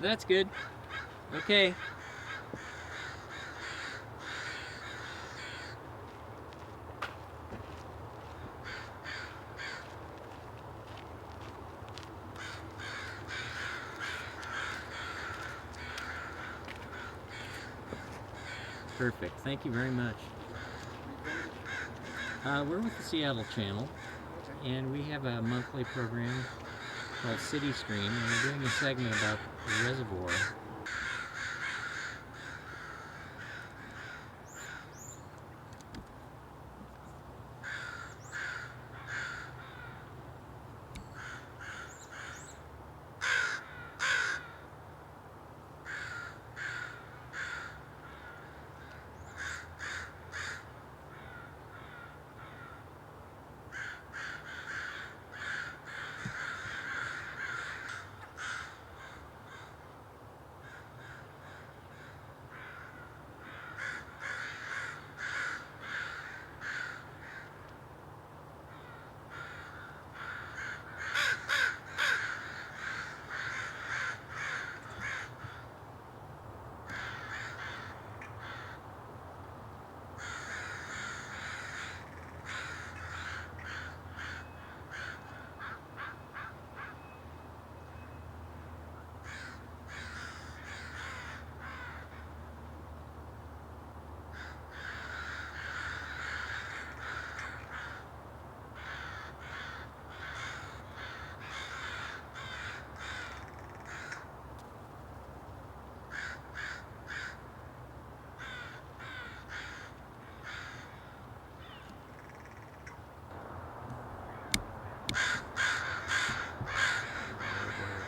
That's good. Okay. Perfect. Thank you very much. We're with the Seattle channel, and we have a monthly program called City Stream, and we're doing a segment about the reservoir.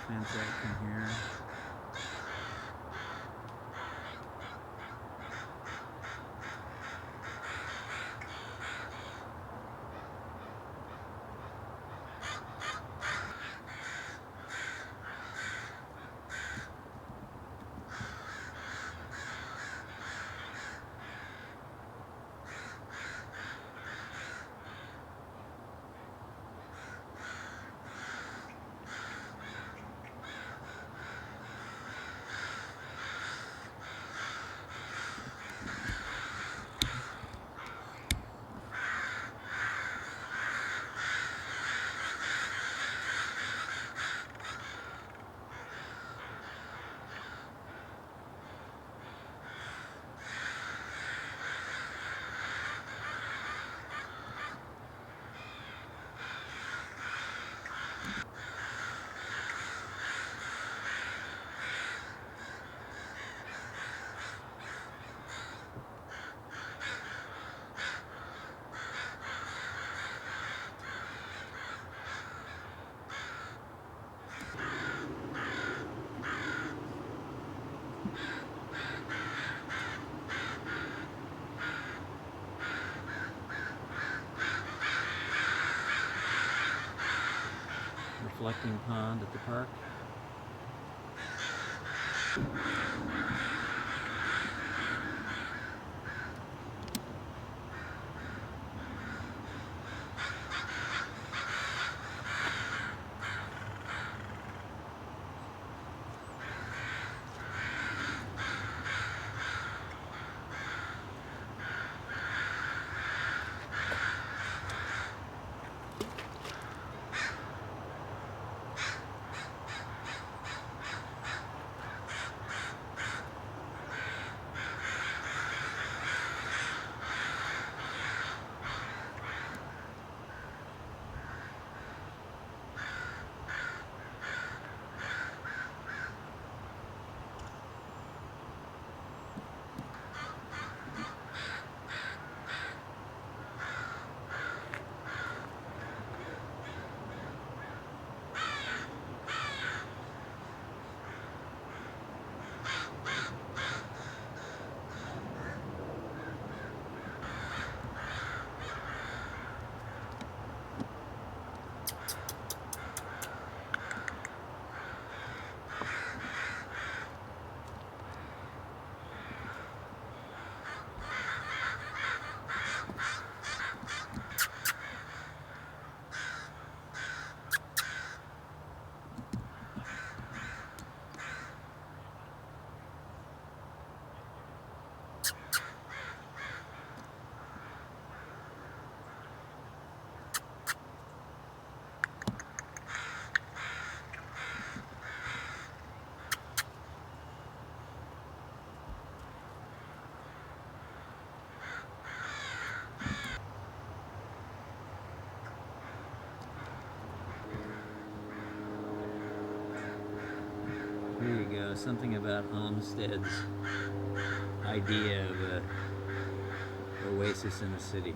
Fence action here. Reflecting pond at the park. something about Olmsted's idea of a oasis in the city.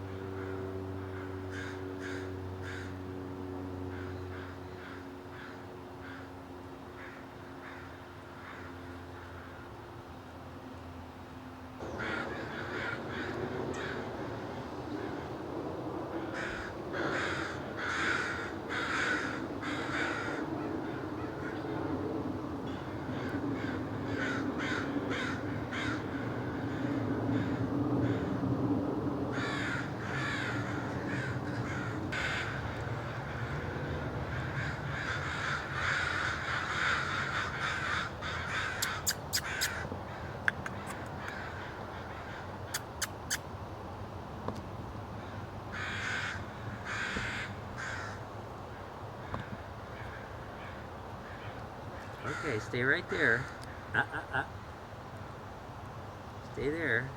Okay, stay right there. Stay there.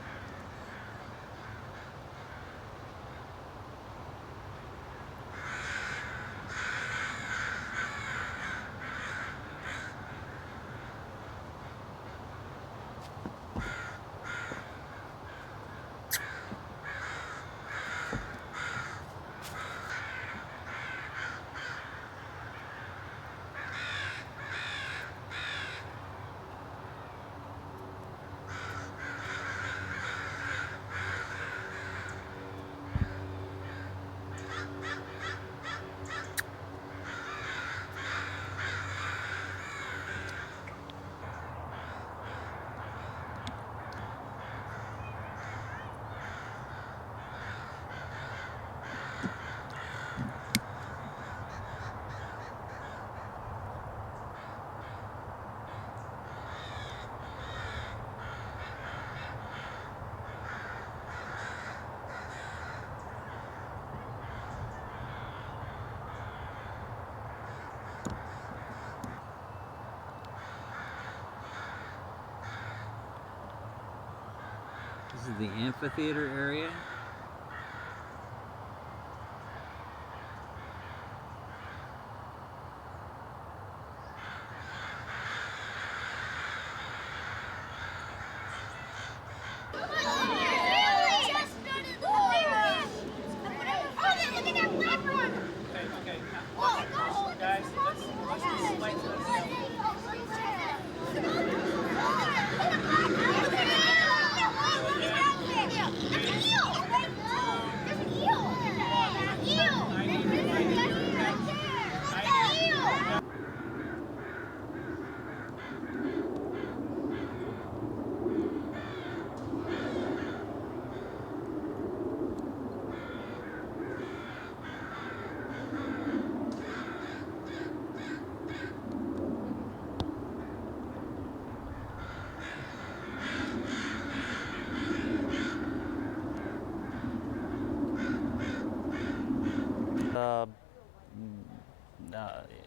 This is the amphitheater area.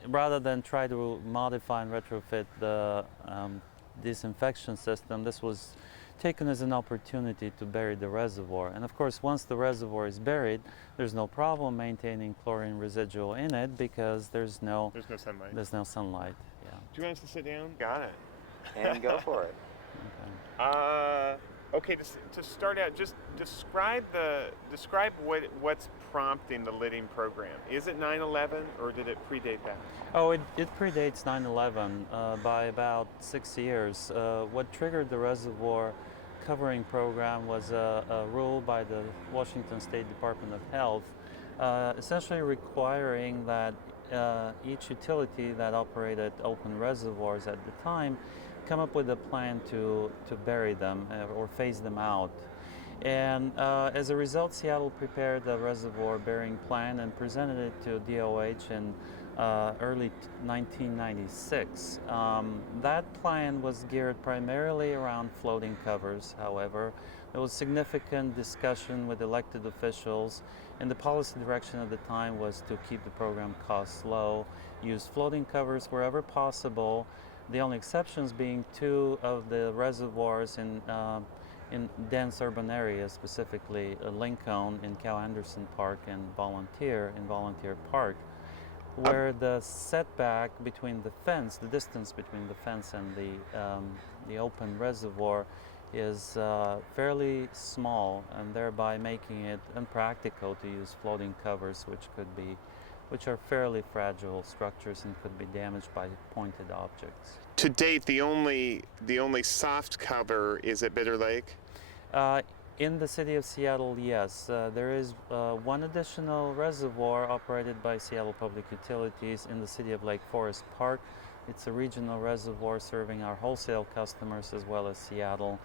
Rather than try to modify and retrofit the disinfection system, this was taken as an opportunity to bury the reservoir. And of course, once the reservoir is buried, there's no problem maintaining chlorine residual in it because there's no sunlight. There's no sunlight. Yeah. Do you want us to sit down? Got it. And go for it. Okay, to start out, just describe what's prompting the lidding program. Is it 9/11 or did it predate that? Oh, it predates 9/11 by about 6 years. What triggered the reservoir covering program was a rule by the Washington State Department of Health, essentially requiring that each utility that operated open reservoirs at the time come up with a plan to bury them or phase them out. And as a result, Seattle prepared the reservoir burying plan and presented it to DOH in early 1996. That plan was geared primarily around floating covers. However, there was significant discussion with elected officials, and the policy direction at the time was to keep the program costs low, use floating covers wherever possible, the only exceptions being two of the reservoirs in dense urban areas, specifically Lincoln in Cal Anderson Park and Volunteer in Volunteer Park. where the setback between the fence, the distance between the fence and the open reservoir is fairly small, and thereby making it impractical to use floating covers, which are fairly fragile structures and could be damaged by pointed objects. To date, the only soft cover is at Bitter Lake. In the city of Seattle, yes. There is one additional reservoir operated by Seattle Public Utilities in the city of Lake Forest Park. It's a regional reservoir serving our wholesale customers as well as Seattle,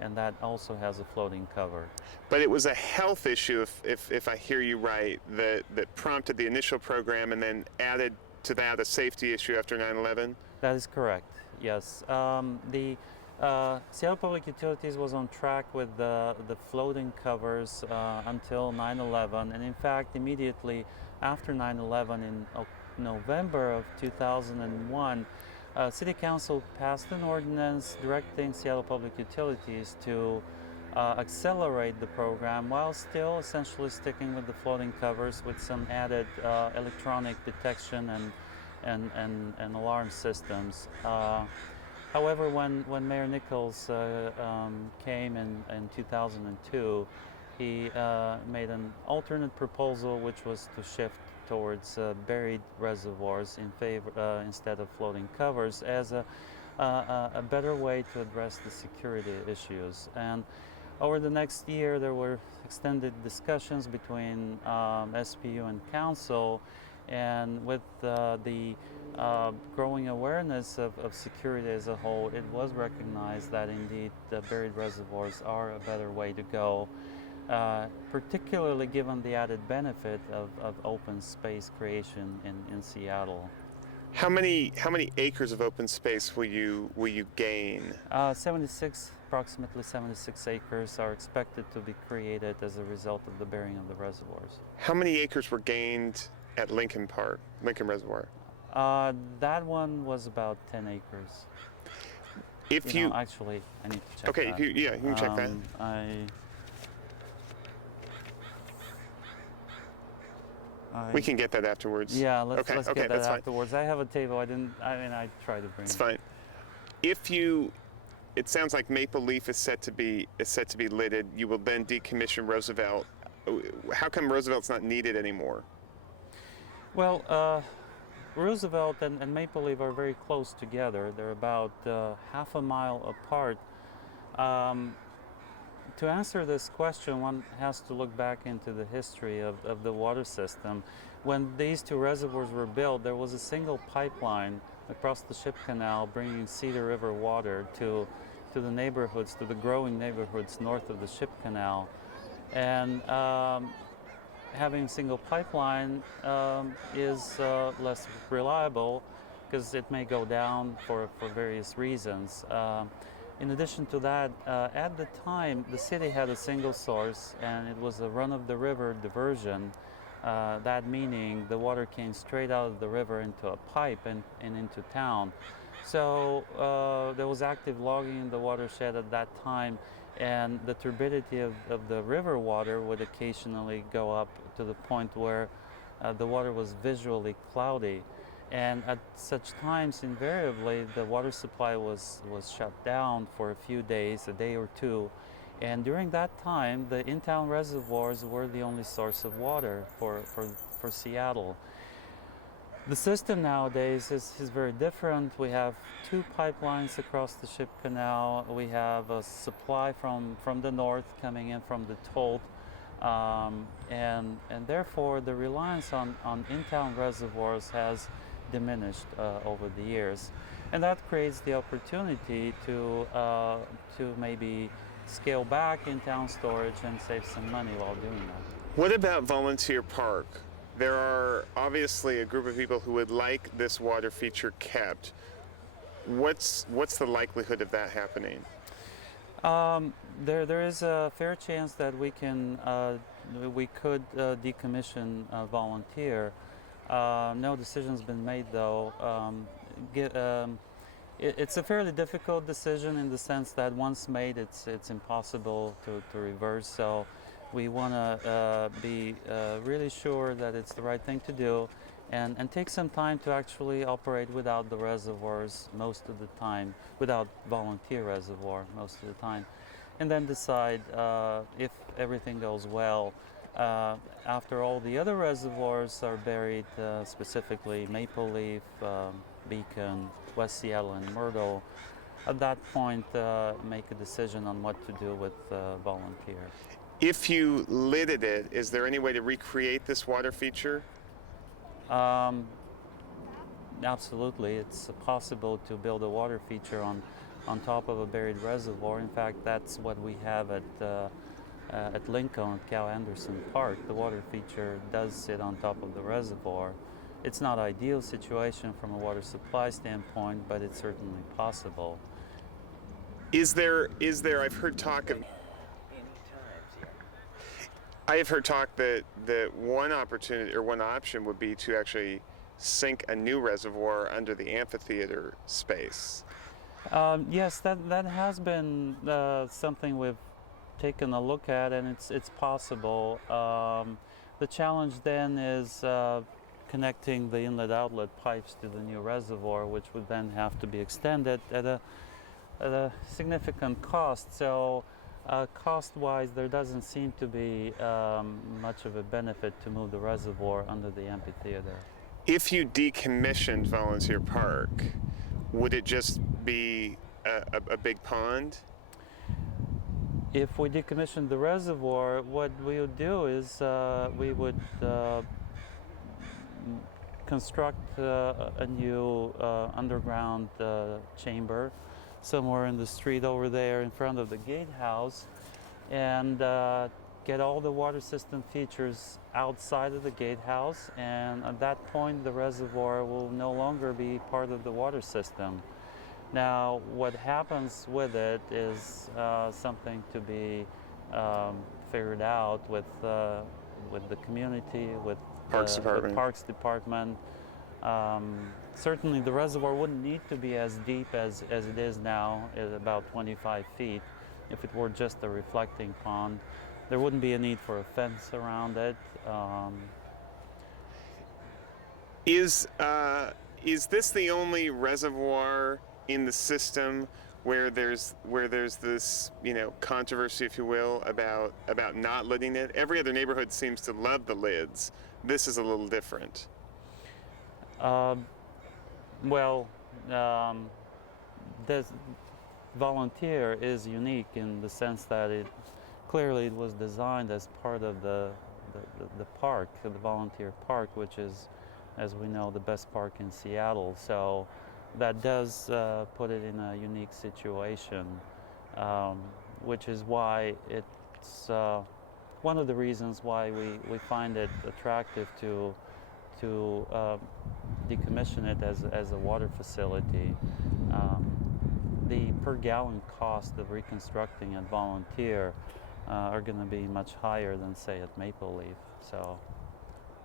and that also has a floating cover. But it was a health issue, if I hear you right, that prompted the initial program and then added to that a safety issue after 9/11? That is correct, yes. The Seattle Public Utilities was on track with the floating covers until 9/11, and in fact immediately after 9/11 in November of 2001, City Council passed an ordinance directing Seattle Public Utilities to accelerate the program while still essentially sticking with the floating covers with some added electronic detection and alarm systems. However, when Mayor Nichols came in 2002, he made an alternate proposal, which was to shift towards buried reservoirs in favor instead of floating covers as a better way to address the security issues. And over the next year, there were extended discussions between SPU and Council, and with the growing awareness of security as a whole, it was recognized that indeed the buried reservoirs are a better way to go, particularly given the added benefit of open space creation in Seattle. How many acres of open space will you gain? Approximately 76 acres are expected to be created as a result of the burying of the reservoirs. How many acres were gained at Lincoln Reservoir? That one was about 10 acres. If you actually, I need to check. Okay, that. you can check that. We can get that afterwards. Yeah, let's get that that's afterwards. fine. I have a table. I tried to bring. It's fine. It sounds like Maple Leaf is set to be lidded. You will then decommission Roosevelt. How come Roosevelt's not needed anymore? Well, Roosevelt and Maple Leaf are very close together. They're about half a mile apart. To answer this question, one has to look back into the history of the water system. When these two reservoirs were built, there was a single pipeline across the ship canal bringing Cedar River water to the neighborhoods, to the growing neighborhoods north of the ship canal. And having a single pipeline is less reliable because it may go down for various reasons. In addition to that, at the time, the city had a single source, and it was a run-of-the-river diversion. That meaning the water came straight out of the river into a pipe and into town. So there was active logging in the watershed at that time, and the turbidity of the river water would occasionally go up to the point where the water was visually cloudy. And at such times, invariably, the water supply was shut down for a few days, a day or two. And during that time, the in-town reservoirs were the only source of water for Seattle. The system nowadays is very different. We have two pipelines across the ship canal. We have a supply from the north coming in from the Tolt. And therefore, the reliance on in-town reservoirs has diminished over the years, and that creates the opportunity to maybe scale back in-town storage and save some money while doing that. What about Volunteer Park? There are obviously a group of people who would like this water feature kept. What's the likelihood of that happening? There is a fair chance that we could decommission Volunteer. No decision's been made though. It's a fairly difficult decision in the sense that once made, it's impossible to reverse. So we want to be really sure that it's the right thing to do, and take some time to actually operate without the reservoirs most of the time, without volunteer reservoir most of the time, and then decide if everything goes well. After all the other reservoirs are buried, specifically Maple Leaf, Beacon, West Seattle, and Myrtle, at that point make a decision on what to do with volunteer. If you lidded it, is there any way to recreate this water feature? Absolutely, it's possible to build a water feature on top of a buried reservoir. In fact, that's what we have at Lincoln, at Cal Anderson Park. The water feature does sit on top of the reservoir. It's not an ideal situation from a water supply standpoint, but it's certainly possible. Is there, I've heard talk of, I have heard talk that one opportunity or one option would be to actually sink a new reservoir under the amphitheater space. Yes, that has been something we've taken a look at, and it's possible. The challenge then is connecting the inlet-outlet pipes to the new reservoir, which would then have to be extended at a significant cost. So cost-wise, there doesn't seem to be much of a benefit to move the reservoir under the amphitheater. If you decommissioned Volunteer Park, would it just be a big pond? If we decommissioned the reservoir, what we would do is we would construct a new underground chamber somewhere in the street over there in front of the gatehouse, and get all the water system features outside of the gatehouse, and at that point the reservoir will no longer be part of the water system. Now, what happens with it is something to be figured out with the community, with the Parks Department. Certainly the reservoir wouldn't need to be as deep as it is now, at about 25 feet. If it were just a reflecting pond, there wouldn't be a need for a fence around it. Is this the only reservoir in the system where there's this, you know, controversy, if you will, about not lidding it? Every other neighborhood seems to love the lids. This is a little different. This volunteer is unique in the sense that it clearly was designed as part of the park, the volunteer park, which is, as we know, the best park in Seattle. So that does put it in a unique situation, which is why it's one of the reasons why we find it attractive to decommission it as a water facility. The per gallon cost of reconstructing at Volunteer are going to be much higher than, say, at Maple Leaf. So,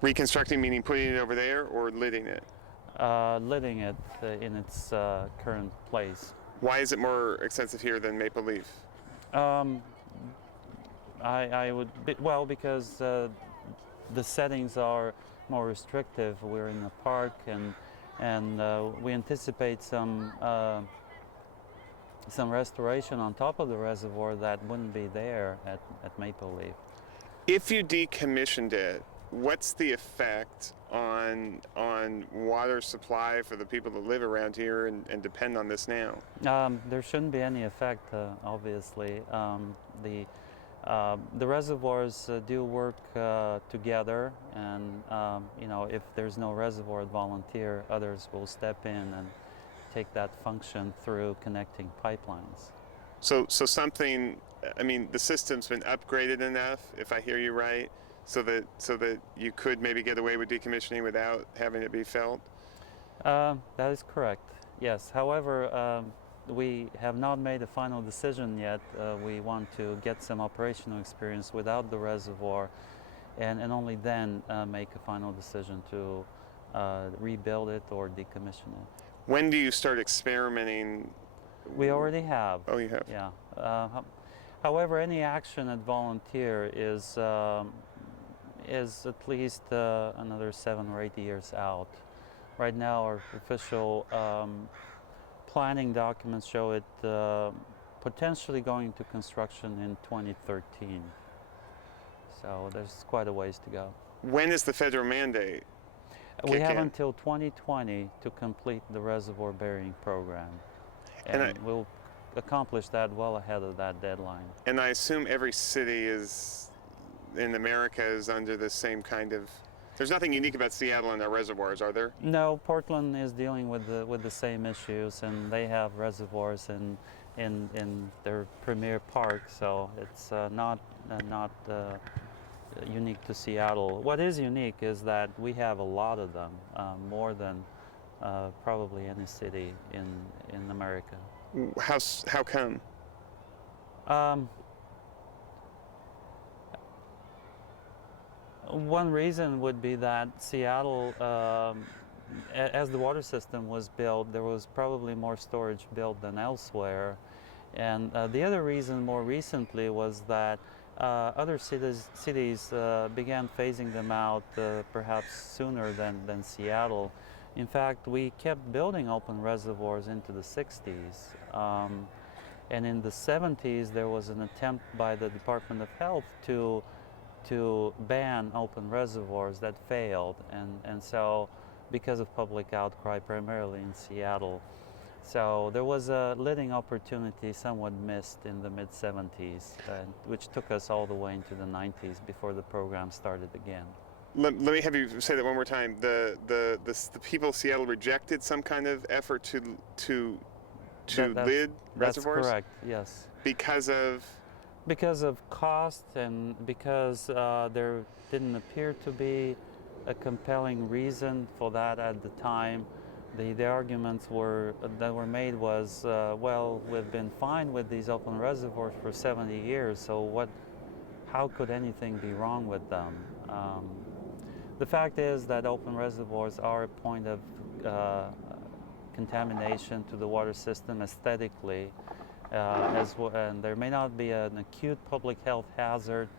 reconstructing meaning putting it over there or lidding it? Lidding it in its current place. Why is it more expensive here than Maple Leaf? I would because the settings are more restrictive. We're in a park, and we anticipate some restoration on top of the reservoir that wouldn't be there at Maple Leaf. If you decommissioned it, what's the effect on water supply for the people that live around here and depend on this now? There shouldn't be any effect, obviously. The reservoirs do work together, and you know, if there's no reservoir at Volunteer, others will step in and take that function through connecting pipelines. So something, I mean, the system's been upgraded enough, if I hear you right, so that you could maybe get away with decommissioning without having it be felt? That is correct, yes. However, we have not made a final decision yet. We want to get some operational experience without the reservoir, and only then make a final decision to rebuild it or decommission it. When do you start experimenting? We already have. Oh, you have? Yeah. However, any action at Volunteer is is at least another 7 or 8 years out. Right now, our official planning documents show it potentially going into construction in 2013. So there's quite a ways to go. When is the federal mandate? We Kick have in. until 2020 to complete the reservoir burying program, And and we'll accomplish that well ahead of that deadline. And I assume every city is in America is under the same kind of. There's nothing unique about Seattle and our reservoirs, are there? No, Portland is dealing with the same issues, and they have reservoirs in their premier park, so it's not unique to Seattle. What is unique is that we have a lot of them, more than probably any city in America. How come? One reason would be that Seattle, as the water system was built, there was probably more storage built than elsewhere. And the other reason more recently was that other cities began phasing them out perhaps sooner than Seattle. In fact, we kept building open reservoirs into the 60s. And in the 70s, there was an attempt by the Department of Health to ban open reservoirs that failed, and so because of public outcry primarily in Seattle. So there was a letting opportunity somewhat missed in the mid-70s, which took us all the way into the 90s before the program started again. Let me have you say that one more time. The people of Seattle rejected some kind of effort to lid reservoirs? That's correct, yes. Because of cost, and because there didn't appear to be a compelling reason for that at the time. The arguments that were made was, well, we've been fine with these open reservoirs for 70 years, so how could anything be wrong with them? The fact is that open reservoirs are a point of contamination to the water system aesthetically, and there may not be an acute public health hazard,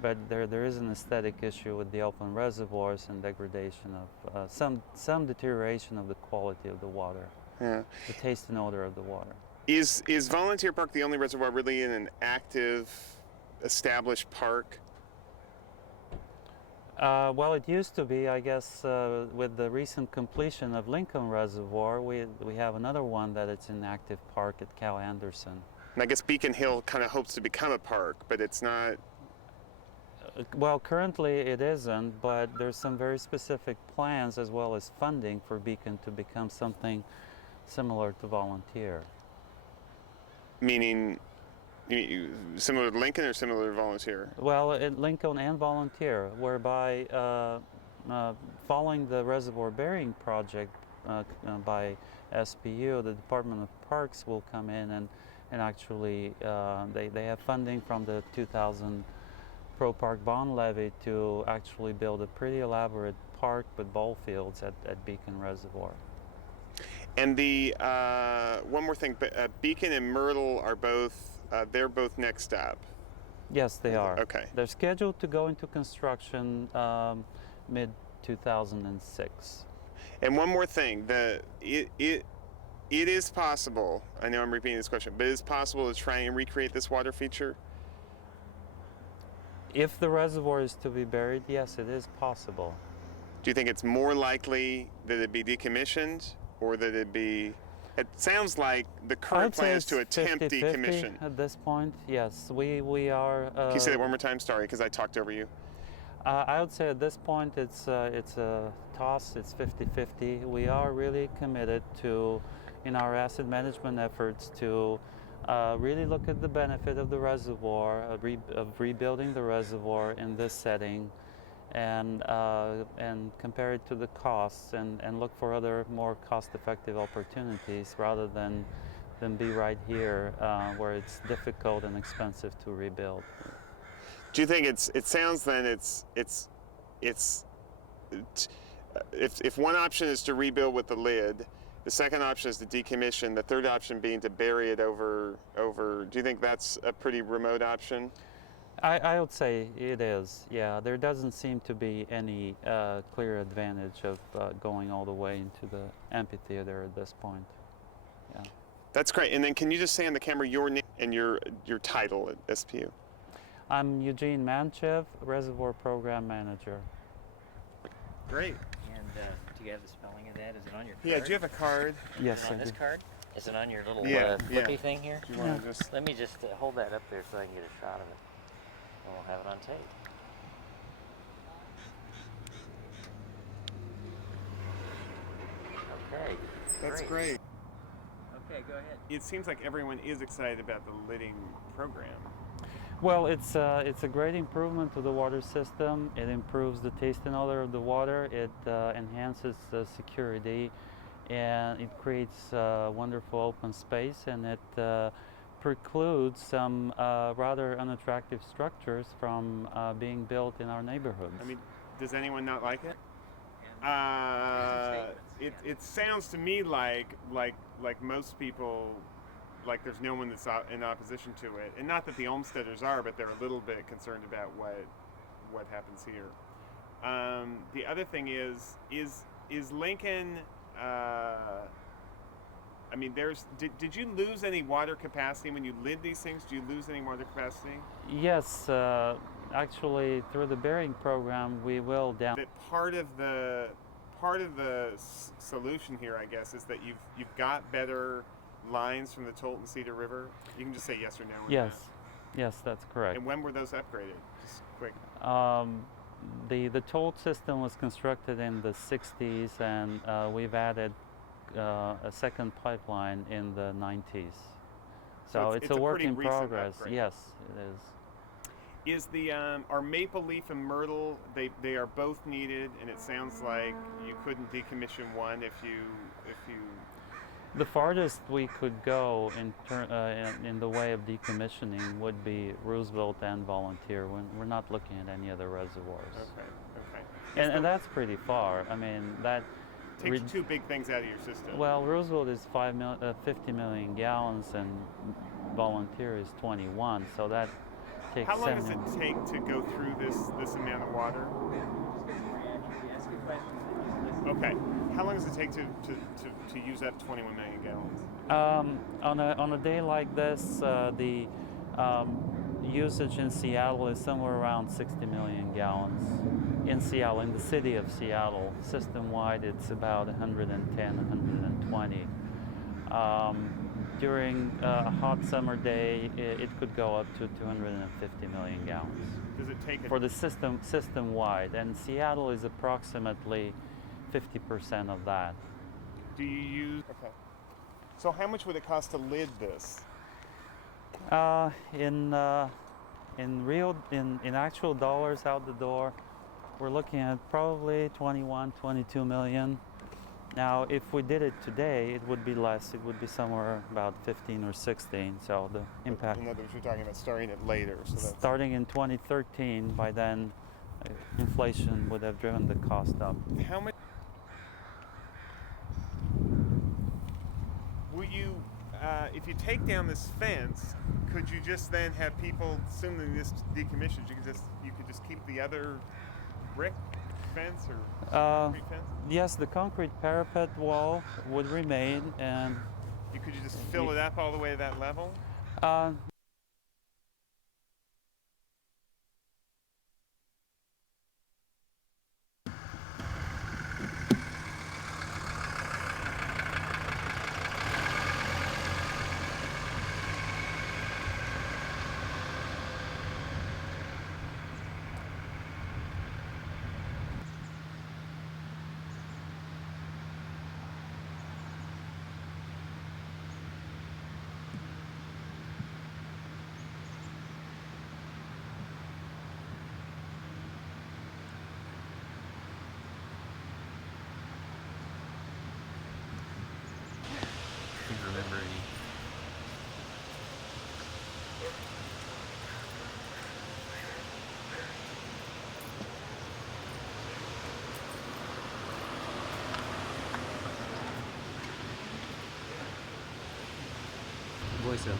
but there is an aesthetic issue with the open reservoirs and degradation of some deterioration of the quality of the water, the taste and odor of the water. Is Volunteer Park the only reservoir really in an active, established park? Well, it used to be, I guess, with the recent completion of Lincoln Reservoir, we have another one that it's in active park at Cal Anderson. And I guess Beacon Hill kind of hopes to become a park, but it's not. Well, currently it isn't, but there's some very specific plans as well as funding for Beacon to become something similar to Volunteer. Meaning, similar to Lincoln or similar to Volunteer? Well, at Lincoln and Volunteer, whereby following the reservoir burying project by SPU, the Department of Parks will come in and actually they have funding from the 2000 Pro Park bond levy to actually build a pretty elaborate park with ball fields at Beacon Reservoir. And the one more thing, Beacon and Myrtle are both they're both next up. Yes, they are. Okay. They're scheduled to go into construction mid 2006. And one more thing, it is possible. I know I'm repeating this question, but it is possible to try and recreate this water feature. If the reservoir is to be buried, yes, it is possible. Do you think it's more likely that it be decommissioned, or that it be? It sounds like the current plan is to attempt 50-50 decommission. at this point. Yes, we are. Can you say that one more time? Sorry, because I talked over you. I would say at this point it's a toss. It's 50-50. We are really committed to, in our asset management efforts, to really look at the benefit of the reservoir, of rebuilding the reservoir in this setting, and compare it to the costs, and look for other more cost-effective opportunities rather than be right here where it's difficult and expensive to rebuild. Do you think it sounds then if one option is to rebuild with the lid, the second option is to decommission, the third option being to bury it over, do you think that's a pretty remote option? I would say it is. Yeah, there doesn't seem to be any clear advantage of going all the way into the amphitheater at this point. Yeah. That's great. And then can you just say on the camera your name and your title at SPU? I'm Eugene Manchev, Reservoir Program Manager. Great. And do you have the spelling of that? Is it on your card? Yeah, do you have a card? Yes, Is it I on this do. card? Is it on your little Yeah, flippy yeah. thing here? Do you want to just... Let me just hold that up there so I can get a shot of it. And we'll have it on tape. Okay. That's great. Okay, go ahead. It seems like everyone is excited about the lidding program. Well, it's a great improvement to the water system. It improves the taste and odor of the water. It enhances security, and it creates wonderful open space, and it precludes some rather unattractive structures from being built in our neighborhoods. I mean, does anyone not like it? It sounds to me like most people, like there's no one that's in opposition to it, and not that the Olmsteaders are, but they're a little bit concerned about what happens here. The other thing is Lincoln. I mean, did you lose any water capacity when you lid these things? Do you lose any water capacity? Yes, actually, through the bearing program, we will down. That part of the solution here, I guess, is that you've got better lines from the Tolton Cedar River. You can just say yes or no. Yes, yes, that's correct. And when were those upgraded? Just quick. The toll system was constructed in the 60s, and we've added a second pipeline in the 90s. So it's a work pretty in recent progress. upgrade. Yes, it is. Is the are Maple Leaf and Myrtle? They are both needed, and it sounds like you couldn't decommission one if you. The farthest we could go in the way of decommissioning would be Roosevelt and Volunteer. We're not looking at any other reservoirs. Okay. And that's pretty far. I mean, that takes two big things out of your system. Well, Roosevelt is 50 million gallons, and Volunteer is 21. So that takes. How long does it take to go through this amount of water? Okay. How long does it take to use up 21 million gallons? On a day like this, the usage in Seattle is somewhere around 60 million gallons. In Seattle, in the city of Seattle, system-wide, it's about 110, 120. During a hot summer day, it could go up to 250 million gallons. Does it take for the system-wide, and Seattle is approximately 50% of that. Do you use? Okay. So how much would it cost to lid this? In actual dollars out the door, we're looking at probably 21, 22 million. Now, if we did it today, it would be less. It would be somewhere about 15 or 16. So the impact. In other words, you're talking about starting it later. So that's starting in 2013, by then, inflation would have driven the cost up. How much? Will you, if you take down this fence, could you just then have people, assuming this decommissions, you could just keep the other brick fence or concrete fence? Yes, the concrete parapet wall would remain, and could you just fill it up all the way to that level? Remember any? Voice up.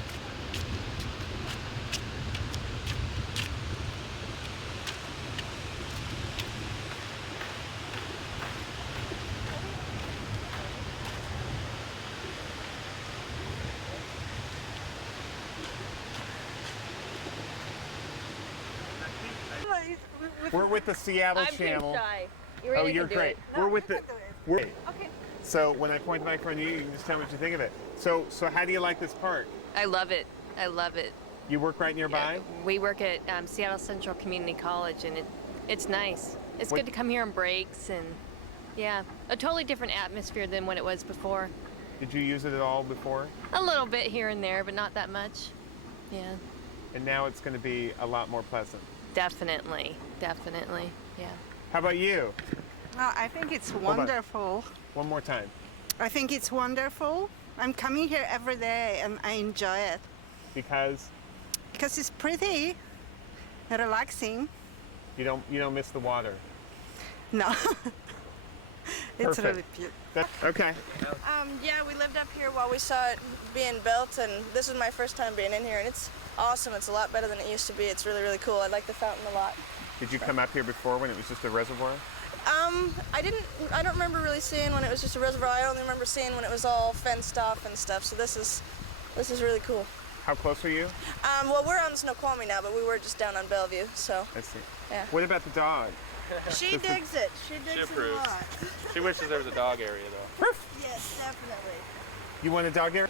We're with the Seattle Channel. Shy. You ready You're to do great. It? We're with the. We're, Okay. so when I point the microphone at you, you can just tell me what you think of it. So how do you like this park? I love it. I love it. You work right nearby? We work at Seattle Central Community College, and it's nice. It's good to come here on breaks, and yeah, a totally different atmosphere than when it was before. Did you use it at all before? A little bit here and there, but not that much. Yeah. And now it's going to be a lot more pleasant. Definitely. Definitely. Yeah. How about you? Well, I think it's on. wonderful. One more time. I think it's wonderful. I'm coming here every day and I enjoy it Because because it's pretty, relaxing. you don't miss the water. No, it's Perfect. really cute. Okay. Yeah, we lived up here while we saw it being built, and this is my first time being in here, and it's awesome. It's a lot better than it used to be. It's really, really cool. I like the fountain a lot. Did you come up here before when it was just a reservoir? I don't remember really seeing when it was just a reservoir. I only remember seeing when it was all fenced off and stuff. So this is really cool. How close are you? Well, we're on Snoqualmie now, but we were just down on Bellevue. So I see. yeah. What about the dog? She digs it. She digs it a lot. She wishes there was a dog area though. Yes, definitely. You want a dog here?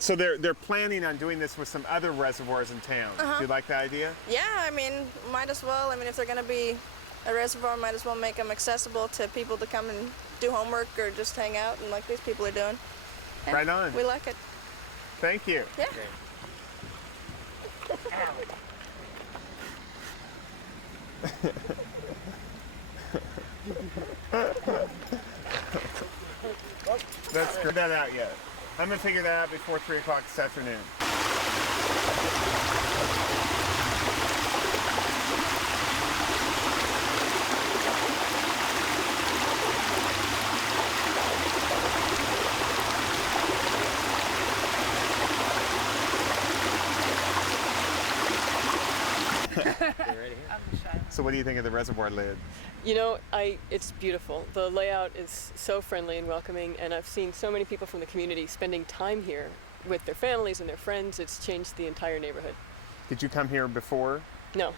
So they're planning on doing this with some other reservoirs in town. Do you like the idea? Yeah, I mean, might as well. I mean, if they're going to be a reservoir, might as well make them accessible to people to come and do homework or just hang out, and like these people are doing. Yeah, Right on. We like it. Thank you. Yeah. Let's figure that out yet. I'm gonna figure that out before 3 o'clock this afternoon. So what do you think of the reservoir lid? You know, it's beautiful. The layout is so friendly and welcoming, and I've seen so many people from the community spending time here with their families and their friends. It's changed the entire neighborhood. Did you come here before? No,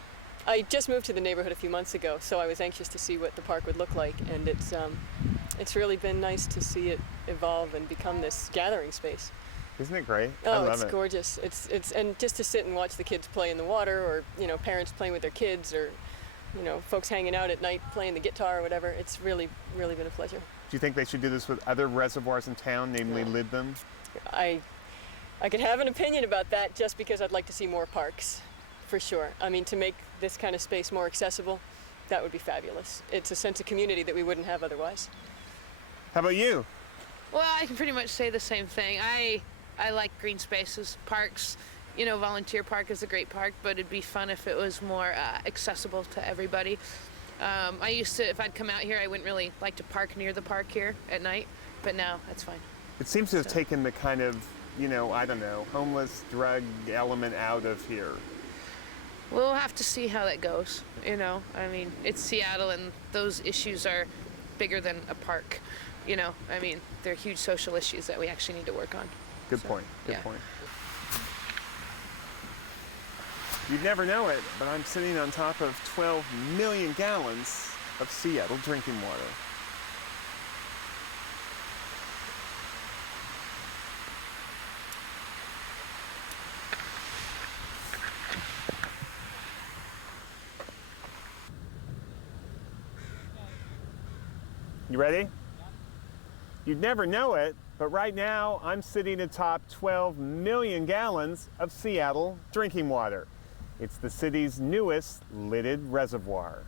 I just moved to the neighborhood a few months ago, so I was anxious to see what the park would look like, and it's really been nice to see it evolve and become this gathering space. Isn't it great? Oh, I love it's it. gorgeous. It's and just to sit and watch the kids play in the water, or parents playing with their kids, or folks hanging out at night playing the guitar or whatever. It's really, really been a pleasure. Do you think they should do this with other reservoirs in town, namely lid them? I could have an opinion about that just because I'd like to see more parks, for sure. I mean, to make this kind of space more accessible, that would be fabulous. It's a sense of community that we wouldn't have otherwise. How about you? Well, I can pretty much say the same thing. I like green spaces, parks. Volunteer Park is a great park, but it'd be fun if it was more accessible to everybody. I used to, if I'd come out here, I wouldn't really like to park near the park here at night, but now that's fine. It seems to have taken the kind of, I don't know, homeless drug element out of here. We'll have to see how that goes. I mean, it's Seattle, and those issues are bigger than a park. I mean, they're huge social issues that we actually need to work on. Good point. Good yeah. point. You'd never know it, but I'm sitting on top of 12 million gallons of Seattle drinking water. You ready? You'd never know it, but right now I'm sitting atop 12 million gallons of Seattle drinking water. It's the city's newest lidded reservoir.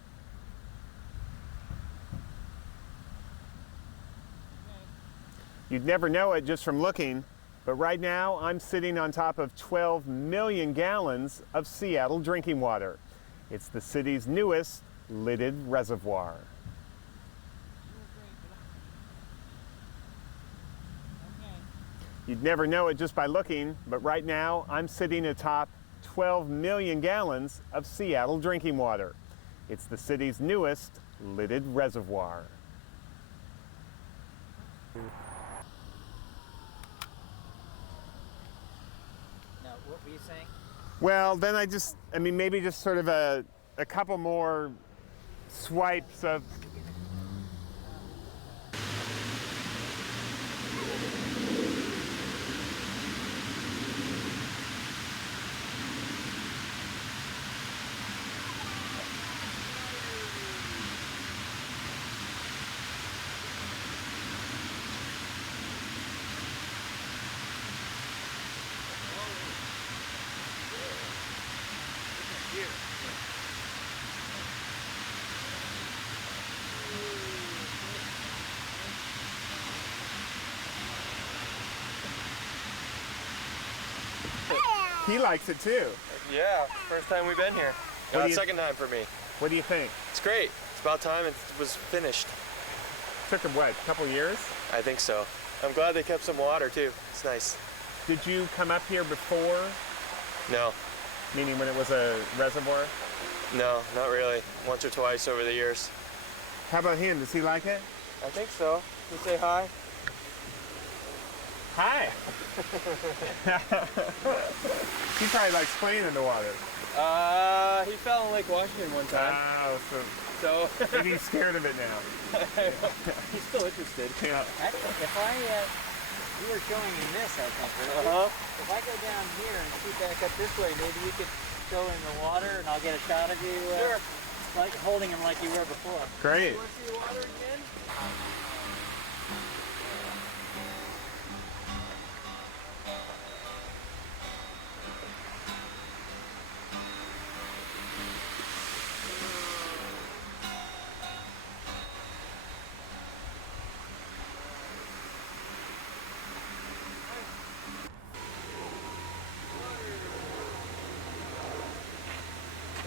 You'd never know it just from looking, but right now I'm sitting on top of 12 million gallons of Seattle drinking water. It's the city's newest lidded reservoir. You'd never know it just by looking, but right now I'm sitting atop 12 million gallons of Seattle drinking water. It's the city's newest lidded reservoir. Now, what were you saying? Well, then maybe just sort of a a couple more swipes of. He likes it too. Yeah, first time we've been here. Second time for me. What do you think? It's great. It's about time it was finished. Took him what, a couple years? I think so. I'm glad they kept some water too. It's nice. Did you come up here before? No. Meaning when it was a reservoir? No, not really. Once or twice over the years. How about him? Does he like it? I think so. Can you say hi? Hi. He probably likes playing in the water. He fell in Lake Washington one time. Oh, So and he's scared of it now. he's still interested. Yeah. Actually, if you were showing him this, I think, right? Uh-huh. If I go down here and shoot back up this way, maybe you could go in the water and I'll get a shot of you like holding him like you were before. Great. You want to see the water again?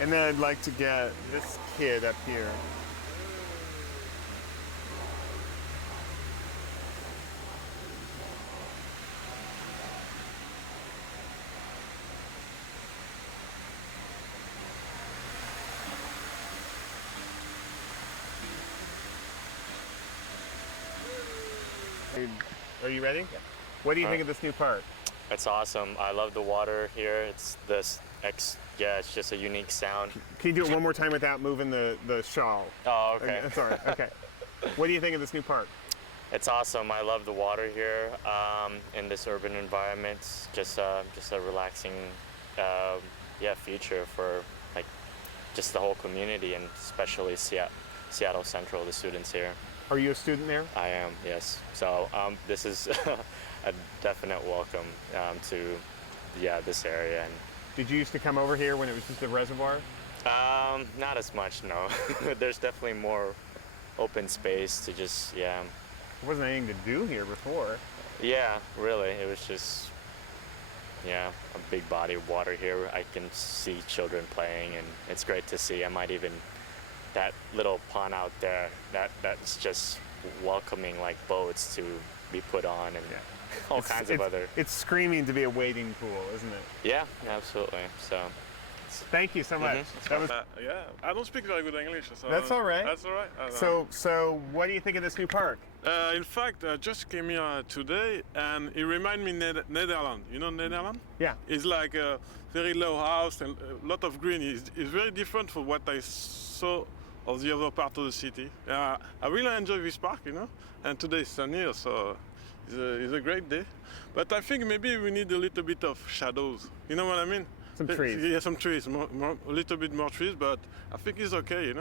And then I'd like to get this kid up here. Are you ready? Yeah. What do you think of this new park? It's awesome. I love the water here. It's it's just a unique sound. Can you do it one more time without moving the shawl? Oh, okay. That's all right. Okay. What do you think of this new park? It's awesome. I love the water here in this urban environment. Just a relaxing, feature for like just the whole community and especially Seattle Central, the students here. Are you a student there? I am, yes. So this is a definite welcome to this area. And did you used to come over here when it was just a reservoir? not as much, no. There's definitely more open space to just, There wasn't anything to do here before. Yeah, really. It was just, a big body of water here. I can see children playing, and it's great to see. That little pond out there, that's just welcoming like boats to be put on and all kinds of other. It's screaming to be a wading pool, isn't it? Yeah, absolutely. So. Thank you so much. That was, I don't speak very good English. So that's all right. That's all right. So what do you think of this new park? In fact, I just came here today, and it reminds me Netherlands. You know Netherlands? Yeah. It's like a very low house and a lot of green. It's very different from what I saw of the other part of the city. I really enjoy this park, and today is sunny, so it's a great day. But I think maybe we need a little bit of shadows. You know what I mean? Some trees. Yeah, some trees, a little bit more trees, but I think it's okay,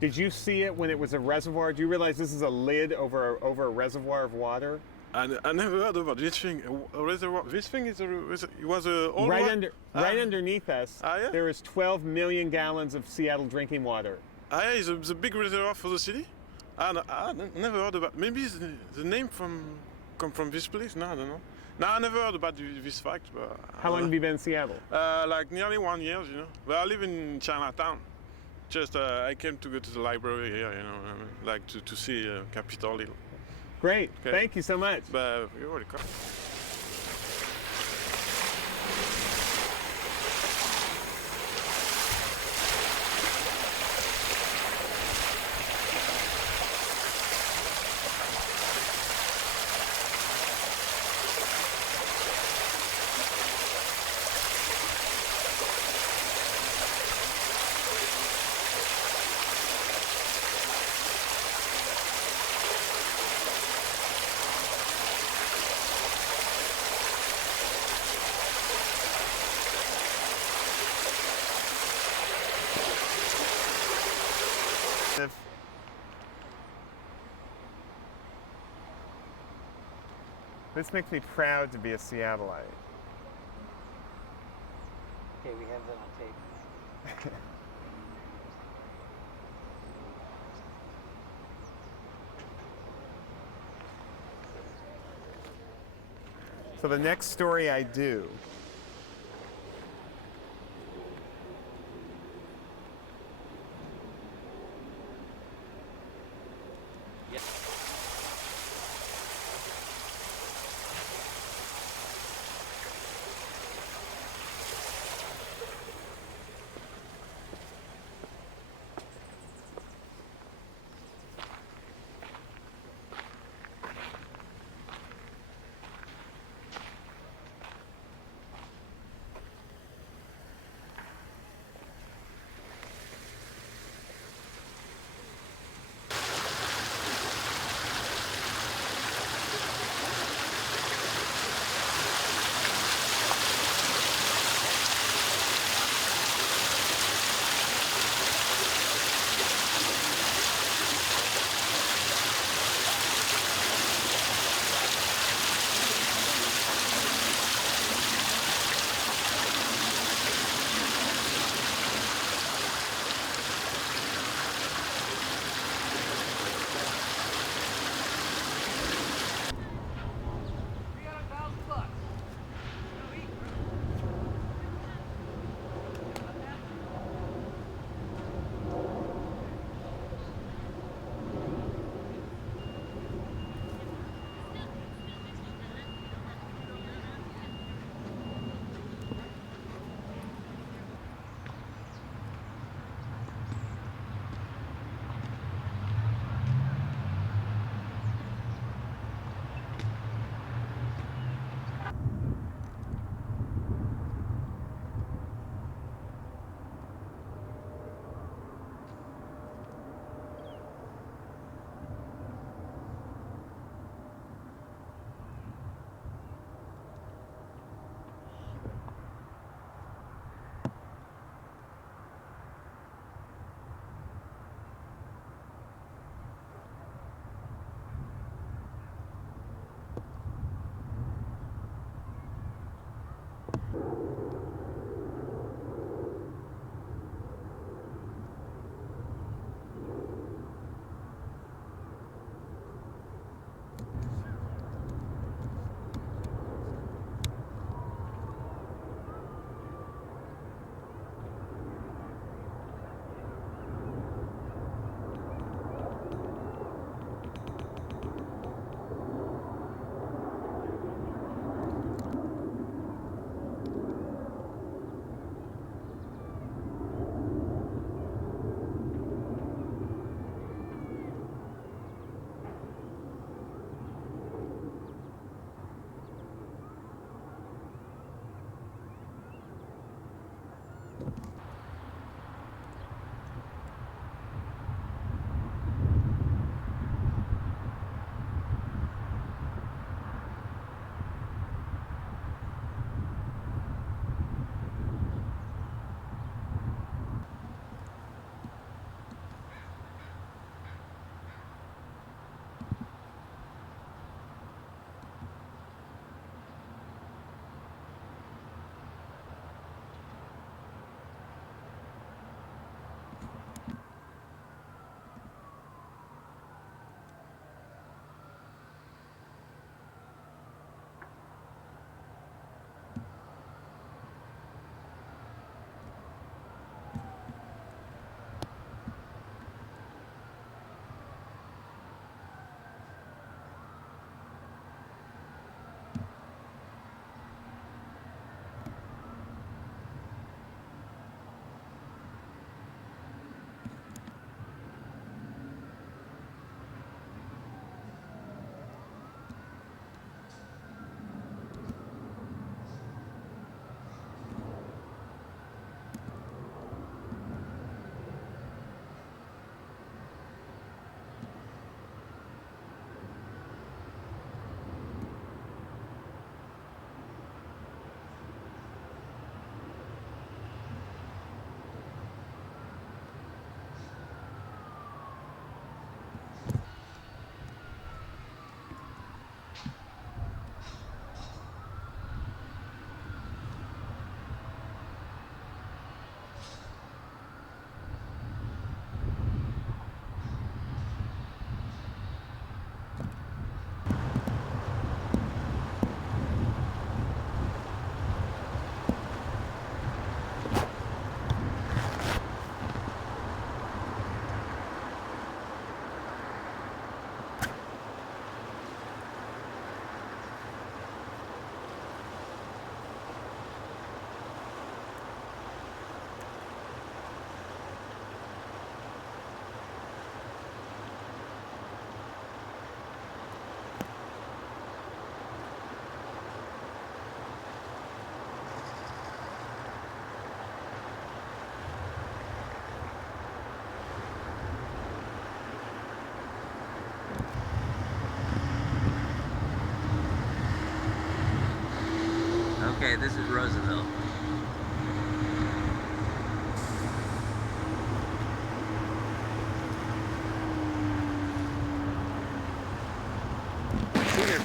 Did you see it when it was a reservoir? Do you realize this is a lid over a reservoir of water? I never heard about this thing. A reservoir. This thing is it was a old right one? right underneath us. Yeah? There is 12 million gallons of Seattle drinking water. Yeah, it's a big reservoir for the city. I never heard about. Maybe the name come from this place. No, I don't know. No, I never heard about this fact. But how long have you been in Seattle? Like nearly 1 year, But I live in Chinatown. Just I came to go to the library here, like to see Capitol Hill. Great. Okay. Thank you so much. But you're welcome. This makes me proud to be a Seattleite. Okay, we have that on tape. So the next story I do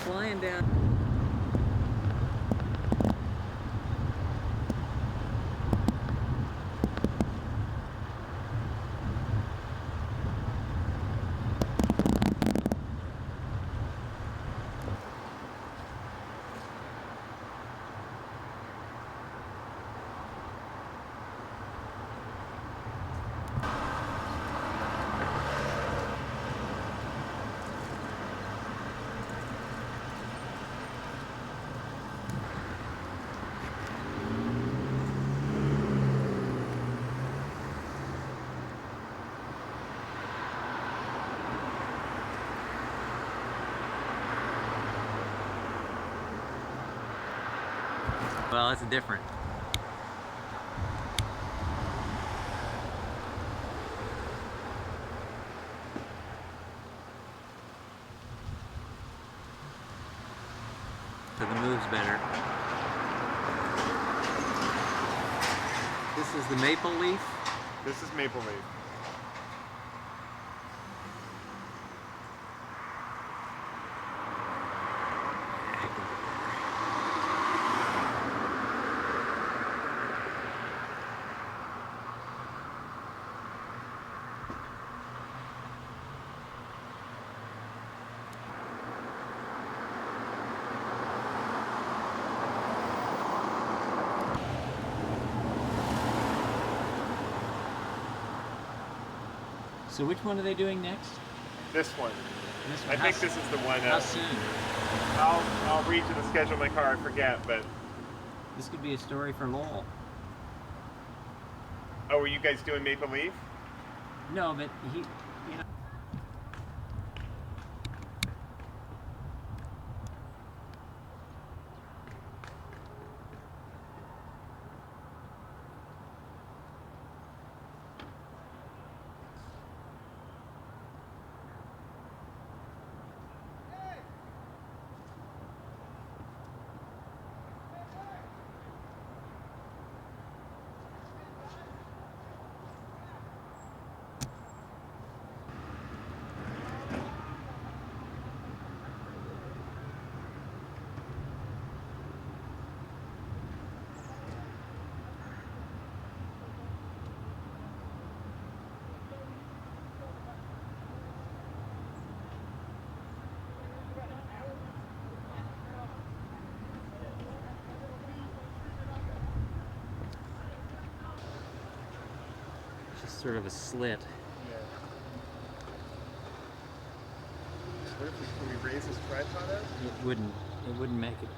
flying down. Well, it's different. So the move's better. This is the maple leaf. This is maple leaf. So which one are they doing next? This one. This I think this is the one. How soon? I'll read you the schedule in my car. I forget, but This could be a story for Lowell. oh, were you guys doing maple leaf? No, but he, you know. Just sort of a slit. Yeah. What if can we raise this tripod up? It wouldn't make it.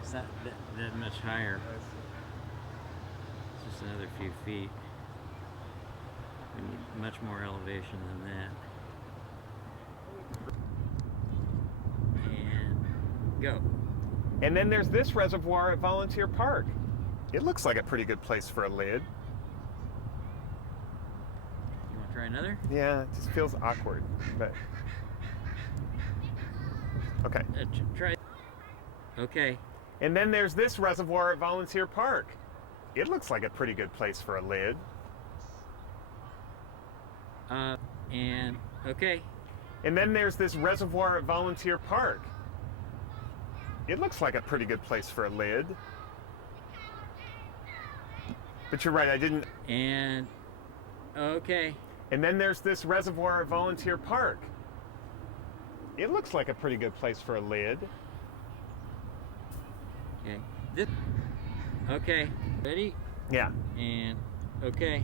It's not that much higher. It's just another few feet. We need much more elevation than that. And go. And then there's this reservoir at Volunteer Park. It looks like a pretty good place for a lid. You want to try another? Yeah, it just feels awkward, but okay. Try. Okay. And then there's this reservoir at Volunteer Park. It looks like a pretty good place for a lid. And okay. And then there's this reservoir at Volunteer Park. It looks like a pretty good place for a lid. But you're right, I didn't. And okay. And then there's this reservoir at Volunteer Park. It looks like a pretty good place for a lid. Okay. This. Okay. Ready? Yeah. And okay.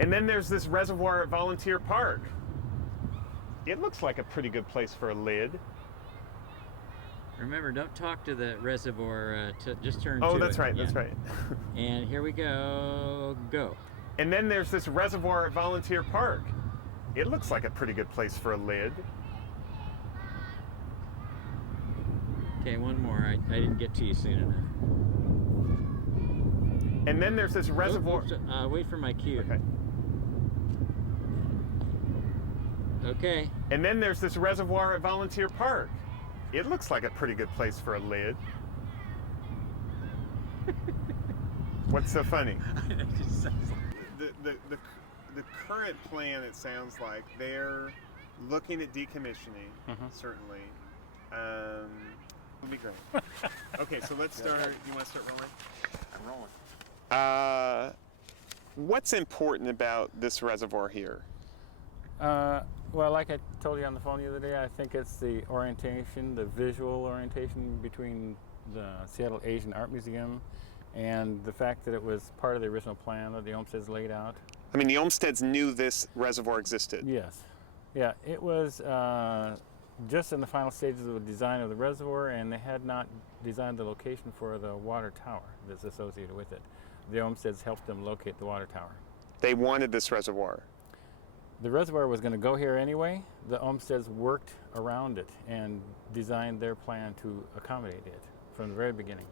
And then there's this reservoir at Volunteer Park. It looks like a pretty good place for a lid. Remember, don't talk to the reservoir. Just turn to it. Oh, that's right. Yeah. That's right. And here we go. Go. And then there's this reservoir at Volunteer Park. It looks like a pretty good place for a lid. Okay, one more. I didn't get to you soon enough. And then there's this reservoir. Oops, wait for my cue. Okay. Okay. And then there's this reservoir at Volunteer Park. It looks like a pretty good place for a lid. What's so funny? It just sounds like... The current plan, it sounds like they're looking at decommissioning, certainly. That'd be great. Okay, so let's start. You want to start rolling? I'm rolling. What's important about this reservoir here? Well, like I told you on the phone the other day, I think it's the orientation, the visual orientation between the Seattle Asian Art Museum and the fact that it was part of the original plan that the Olmsteds laid out. I mean, the Olmsteds knew this reservoir existed. Yes. Yeah, it was just in the final stages of the design of the reservoir, and they had not designed the location for the water tower that's associated with it. The Olmsteds helped them locate the water tower. They wanted this reservoir. The reservoir was going to go here anyway. The Olmsteds worked around it and designed their plan to accommodate it from the very beginning.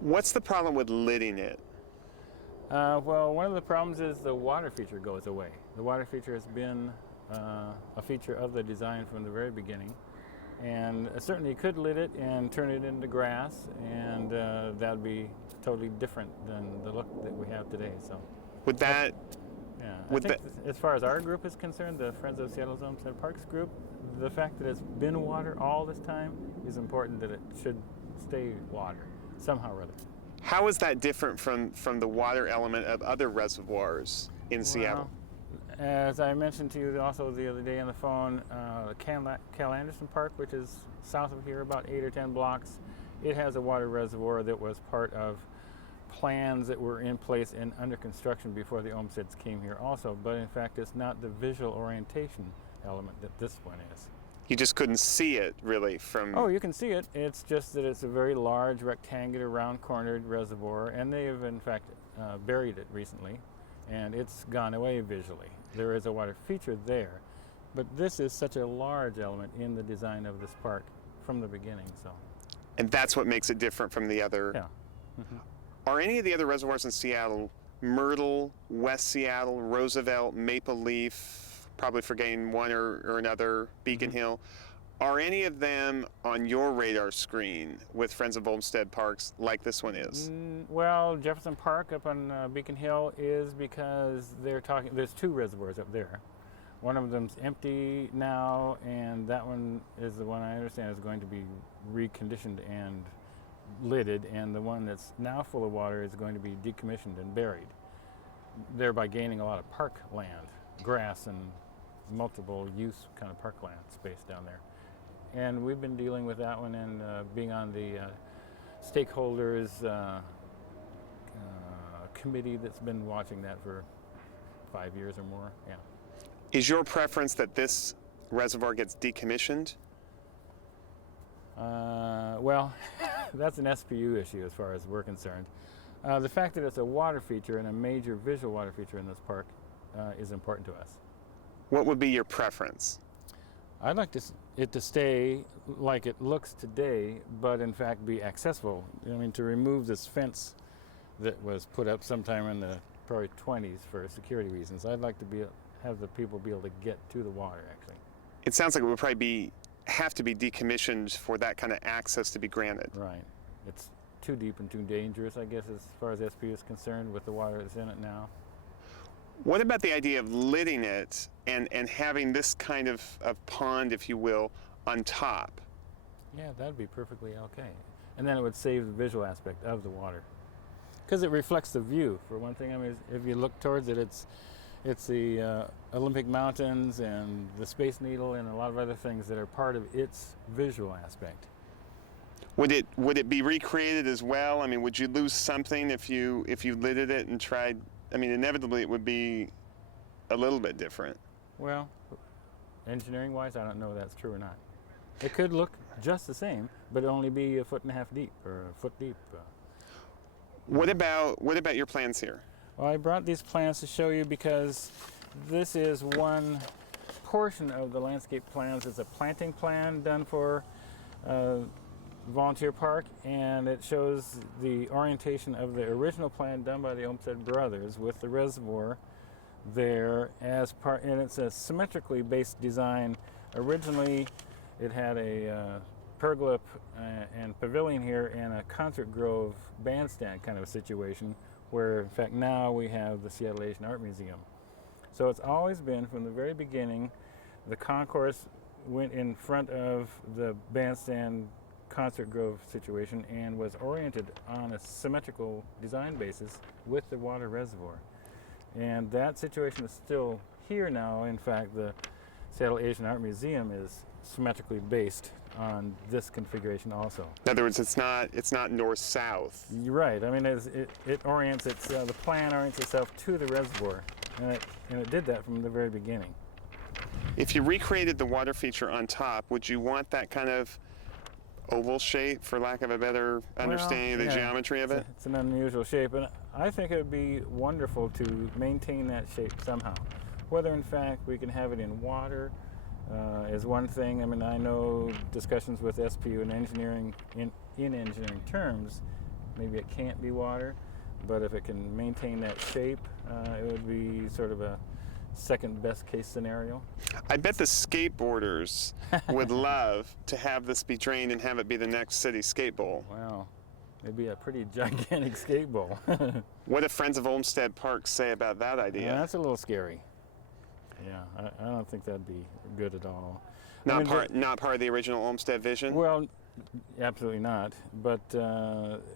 What's the problem with lidding it? Well, one of the problems is the water feature goes away. The water feature has been a feature of the design from the very beginning. And certainly you could lid it and turn it into grass, and that would be totally different than the look that we have today. So, would that? Yeah, I think as far as our group is concerned, the Friends of Seattle's Olmsted Parks group, the fact that it's been water all this time is important, that it should stay water somehow or other. How is that different from the water element of other reservoirs in Seattle? As I mentioned to you also the other day on the phone, Cal Anderson Park, which is south of here about 8 or 10 blocks, it has a water reservoir that was part of plans that were in place and under construction before the Olmsteds came here also, but in fact it's not the visual orientation element that this one is. You just couldn't see it really from... Oh, you can see it. It's just that it's a very large rectangular round-cornered reservoir, and they have in fact buried it recently, and it's gone away visually. There is a water feature there, but this is such a large element in the design of this park from the beginning. So, and that's what makes it different from the other... Yeah. Mm-hmm. Are any of the other reservoirs in Seattle, Myrtle, West Seattle, Roosevelt, Maple Leaf, probably forgetting one or another, Beacon Hill, are any of them on your radar screen with Friends of Olmsted Parks like this one is? Well, Jefferson Park up on Beacon Hill is because there's two reservoirs up there. One of them's empty now, and that one is the one I understand is going to be reconditioned and lidded, and the one that's now full of water is going to be decommissioned and buried, thereby gaining a lot of park land, grass and multiple use kind of parkland space down there. And we've been dealing with that one and being on the stakeholders committee that's been watching that for 5 years or more. Yeah. Is your preference that this reservoir gets decommissioned? Well, that's an SPU issue as far as we're concerned. The fact that it's a water feature and a major visual water feature in this park is important to us. What would be your preference? I'd like it to stay like it looks today, but in fact be accessible. I mean, to remove this fence that was put up sometime in the probably 20s for security reasons. I'd like to have the people be able to get to the water, actually. It sounds like it would probably have to be decommissioned for that kind of access to be granted. Right. It's too deep and too dangerous, I guess, as far as SPU is concerned with the water that's in it now. What about the idea of lidding it and having this kind of pond, if you will, on top? Yeah, that'd be perfectly okay. And then it would save the visual aspect of the water. Because it reflects the view, for one thing. I mean, if you look towards it, it's the Olympic Mountains and the Space Needle and a lot of other things that are part of its visual aspect. Would it be recreated as well? I mean, would you lose something if you lidded it and tried? I mean, inevitably it would be a little bit different. Well, engineering-wise, I don't know if that's true or not. It could look just the same, but only be 1.5 feet deep or a foot deep. What about your plans here? Well, I brought these plans to show you because this is one portion of the landscape plans. It's a planting plan done for Volunteer Park, and it shows the orientation of the original plan done by the Olmsted brothers with the reservoir there as part, and it's a symmetrically based design. Originally, it had a pergola and pavilion here and a concert grove bandstand kind of a situation, where in fact now we have the Seattle Asian Art Museum. So it's always been, from the very beginning, the concourse went in front of the bandstand concert grove situation and was oriented on a symmetrical design basis with the water reservoir. And that situation is still here now. In fact, the Seattle Asian Art Museum is symmetrically based on this configuration also. In other words, it's not north-south. You're right. I mean, it orients the plan orients itself to the reservoir, and it did that from the very beginning. If you recreated the water feature on top, would you want that kind of oval shape, for lack of a better understanding of the geometry of it? It's an unusual shape, and I think it would be wonderful to maintain that shape somehow. Whether in fact we can have it in water is one thing. I mean, I know discussions with SPU and engineering in engineering terms, maybe it can't be water, but if it can maintain that shape, it would be sort of a second best case scenario. I bet the skateboarders would love to have this be drained and have it be the next city skate bowl. Wow, it'd be a pretty gigantic skate bowl. What do Friends of Olmsted Park say about that idea? That's a little scary. Yeah, I don't think that'd be good at all. Not part of the original Olmsted vision? Well, absolutely not. But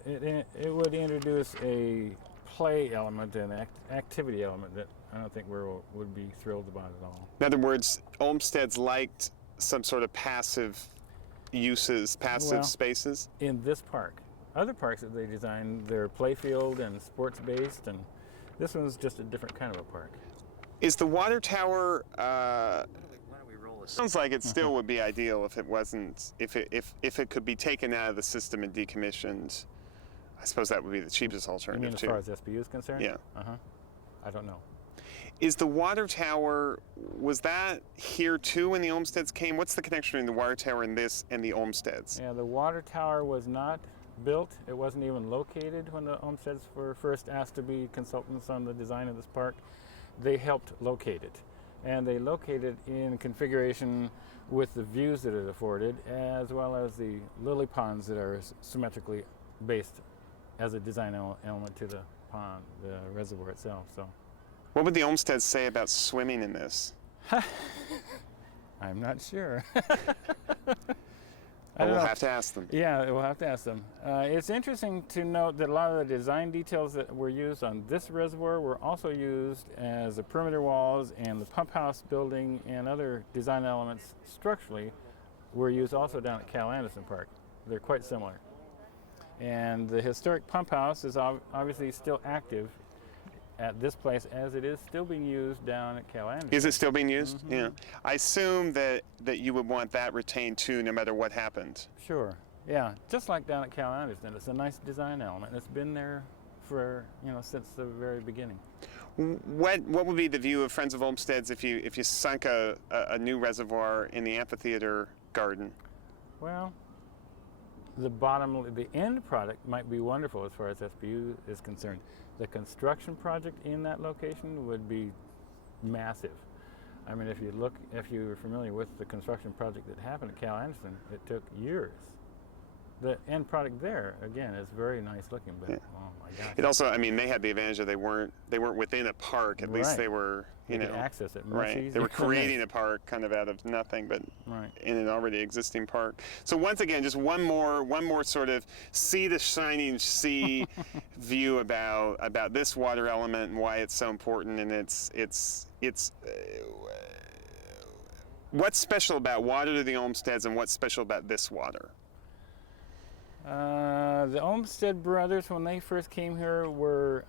it would introduce a play element and activity element that I don't think we would be thrilled about at all. In other words, Olmsted's liked some sort of passive uses, passive spaces? In this park. Other parks that they designed, they're playfield and sports-based, and this one's just a different kind of a park. Is the water tower, sounds like it still would be ideal if it wasn't, if it could be taken out of the system and decommissioned. I suppose that would be the cheapest alternative, you mean as far as SPU is concerned? Yeah. I don't know. Is the water tower, was that here too when the Olmsteds came? What's the connection between the water tower and this and the Olmsteds? Yeah, the water tower was not built. It wasn't even located when the Olmsteds were first asked to be consultants on the design of this park. They helped locate it. And they located in configuration with the views that it afforded, as well as the lily ponds that are symmetrically based as a design element to the pond, the reservoir itself. So, what would the Olmsteds say about swimming in this? I'm not sure. We'll have to ask them. Yeah, we'll have to ask them. It's interesting to note that a lot of the design details that were used on this reservoir were also used as the perimeter walls, and the pump house building and other design elements structurally were used also down at Cal Anderson Park. They're quite similar. And the historic pump house is obviously still active at this place, as it is still being used down at Cal Anderson. Is it still being used? Mm-hmm. Yeah. I assume that you would want that retained too, no matter what happened. Sure. Yeah. Just like down at Cal Anderson, it's a nice design element. It's been there for since the very beginning. What would be the view of Friends of Olmsted's if you sunk a new reservoir in the amphitheater garden? Well, the end product might be wonderful as far as SPU is concerned. The construction project in that location would be massive. I mean, if you're familiar with the construction project that happened at Cal Anderson, it took years. The end product there, again, is very nice looking, but oh my gosh. It also, I mean, they had the advantage that they weren't within a park. At least they were, you could access it much easier. They were creating a park kind of out of nothing, but in an already existing park. So once again, just one more sort of see the shining sea view about this water element and why it's so important. And it's what's special about water to the Olmsteds, and what's special about this water? The Olmsted brothers, when they first came here, were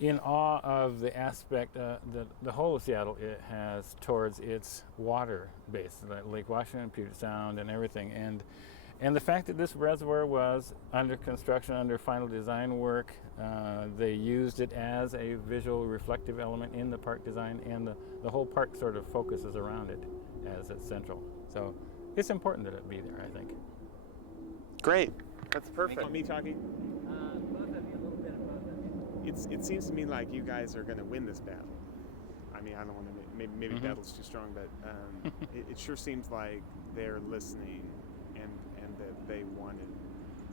in awe of the aspect that the whole of Seattle has towards its water base, like Lake Washington, Puget Sound, and everything. And the fact that this reservoir was under construction, under final design work, they used it as a visual reflective element in the park design, and the whole park sort of focuses around it as its central. So it's important that it be there, I think. Great. That's perfect. Me talking? Both of you, a little bit of both of you. It seems to me like you guys are going to win this battle. I mean, I don't want to, maybe battle's too strong, but it sure seems like they're listening and that they want to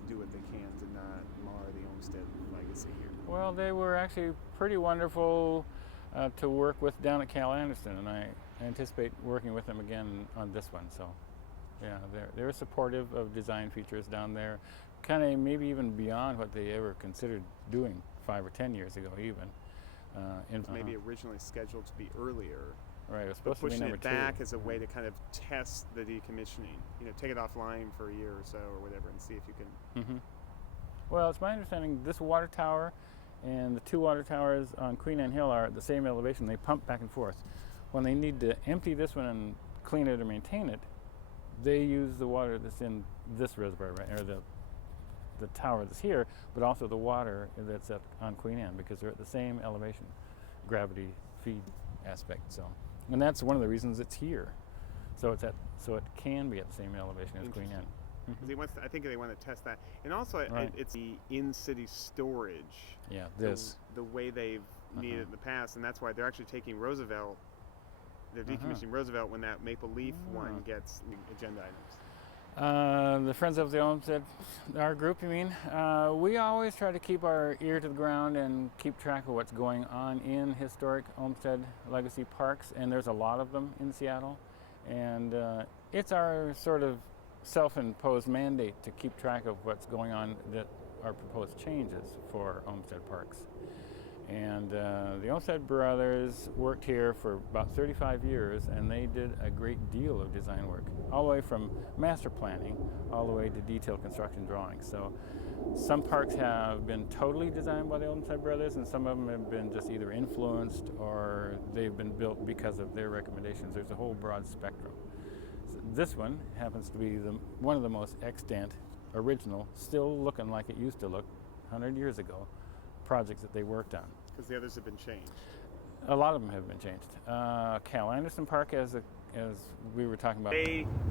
do what they can to not mar the Olmsted legacy here. Well, they were actually pretty wonderful to work with down at Cal Anderson, and I anticipate working with them again on this one. So. Yeah, they're supportive of design features down there, kind of maybe even beyond what they ever considered doing 5 or 10 years ago even. Maybe originally scheduled to be earlier. Right, it was But supposed to be pushing number it back 2. as a way to kind of test the decommissioning. You know, take it offline for a year or so or whatever and see if you can. Well, it's my understanding this water tower and the 2 water towers on Queen Anne Hill are at the same elevation. They pump back and forth. When they need to empty this one and clean it or maintain it, they use the water that's in this reservoir, right, or the tower that's here, but also the water that's on Queen Anne, because they're at the same elevation, gravity feed aspect. So, and that's one of the reasons it's here. So it can be at the same elevation as Queen Anne. I think they want to test that, and also it's the in-city storage. Yeah, the way they've needed it in the past, and that's why they're actually taking Roosevelt. They're decommissioning Roosevelt when that Maple Leaf one gets agenda items. The Friends of the Olmsted, our group, you mean? We always try to keep our ear to the ground and keep track of what's going on in historic Olmsted legacy parks, and there's a lot of them in Seattle. And it's our sort of self-imposed mandate to keep track of what's going on that are proposed changes for Olmsted parks. And the Olmsted brothers worked here for about 35 years, and they did a great deal of design work, all the way from master planning all the way to detailed construction drawings. So some parks have been totally designed by the Olmsted brothers, and some of them have been just either influenced or they've been built because of their recommendations. There's a whole broad spectrum. So this one happens to be one of the most extant, original, still looking like it used to look 100 years ago, projects that they worked on. Because the others have been changed. A lot of them have been changed. Cal Anderson Park, as we were talking about.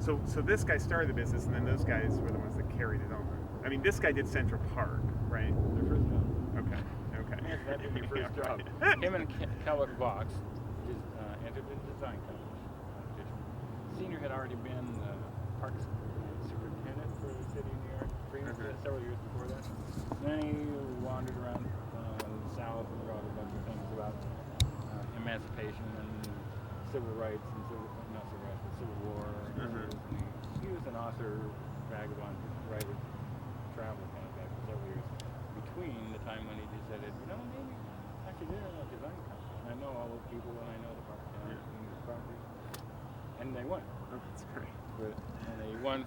So this guy started the business, and then those guys were the ones that carried it on. I mean, this guy did Central Park, right? Their first job. Okay. That'd be your first job. Him and Kellogg Box entered the design competition. Senior had already been the parks superintendent for the city of New York several years before that. Then he wandered around south and wrote a bunch of things about emancipation and civil rights and Civil War. He was an author, vagabond, writer, traveler kind of guy for several years. Between the time when he decided, maybe I should enter a design company. I know all those people and I know the park and the property. And they won. Oh, that's great. And they won.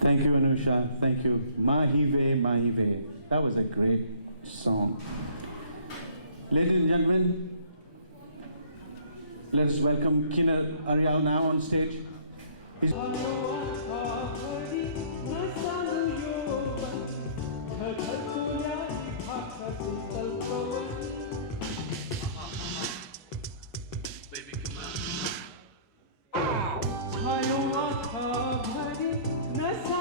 Thank you, Anusha. Thank you. Mahive, Mahive. That was a great song. Ladies and gentlemen, let us welcome Kinnor Aryal now on stage. Baby, come on.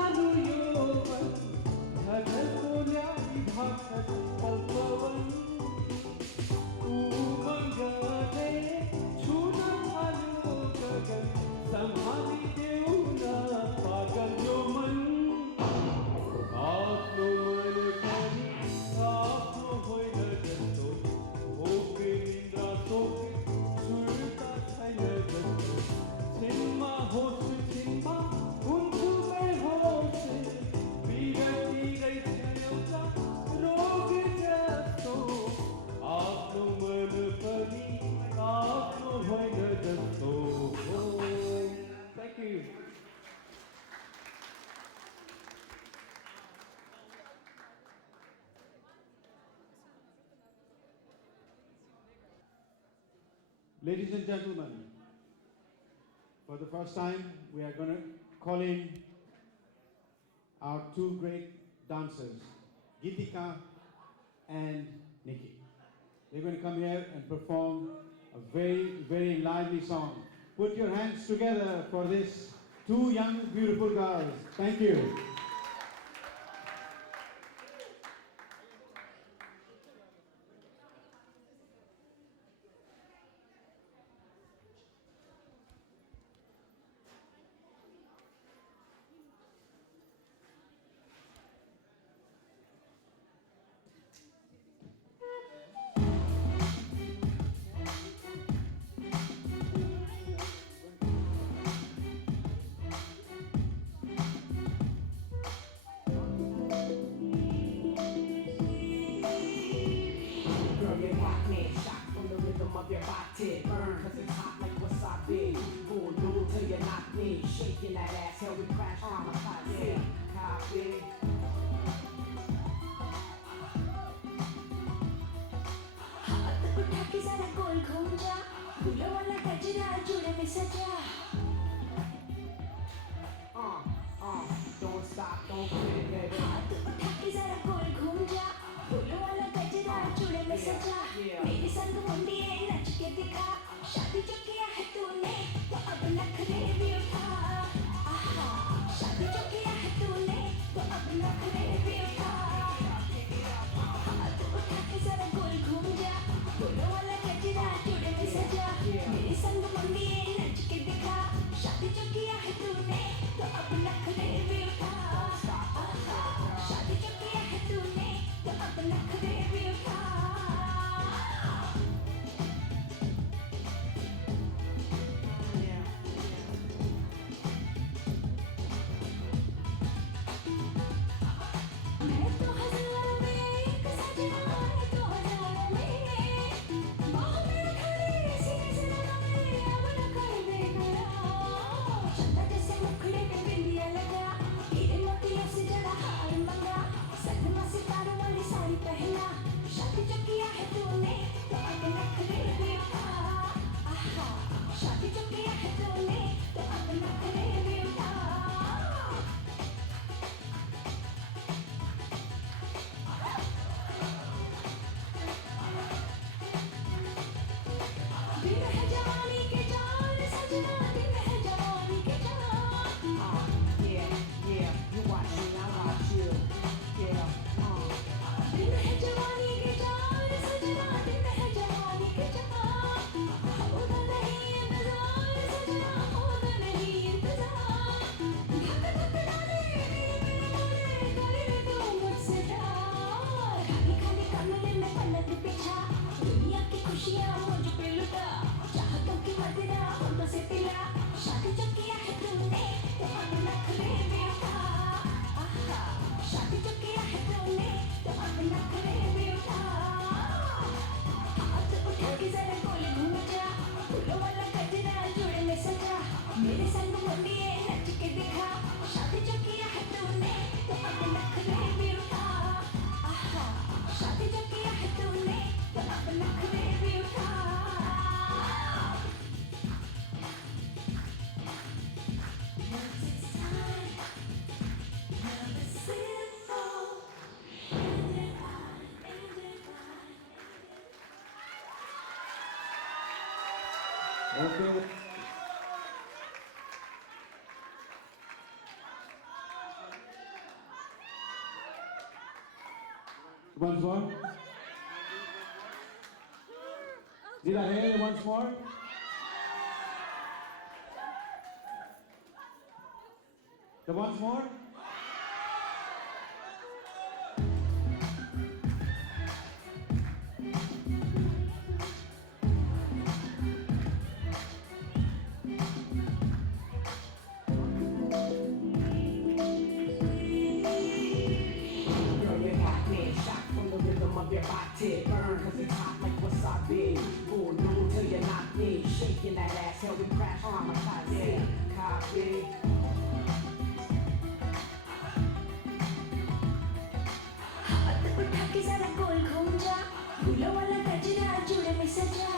Ladies and gentlemen, for the first time, we are going to call in our two great dancers, Gitika and Nikki. They're going to come here and perform a very, very lively song. Put your hands together for this two young, beautiful girls. Thank you. Of your body, burn, cause it's hot like wasabi. Boom, boom, till you knock me. Shaking that ass, hell, we crash on my posse. Copy. हाथ उठा के जरा गोल घूम जा, फूलों वाला गजरा जुड़े में सजा. Don't stop, don't quit, baby. हाथ उठा के जरा गोल घूम जा, फूलों वाला गजरा जुड़े में सजा. मेरे संग मुंडिये नच के दिखा, शादी जो किया है तूने, तो अब नखरे भी उठा. आहा, शादी जो किया है तूने, तो अब नखरे भी उठा. हाथ उठा के जरा गोल घूम जा, फूलों वाला गजरा जुड़े में सजा. मेरे संग मुंडिये नच के दिखा, शादी जो किया है तूने, तो अब नखरे भी उठा. आहा, शादी जो किया है तूने, तो अब नखरे भी उठा. Okay. Once more. Did I hear it once more? The once more? Of your body, burn, cause it's hot like wasabi. Boom, boom, till you knock me. Shaking that ass, hell, we crash on my posse. Copy. हाथ उठा के जरा गोल घूम जा, फूलों वाला गजरा जुड़े में सजा.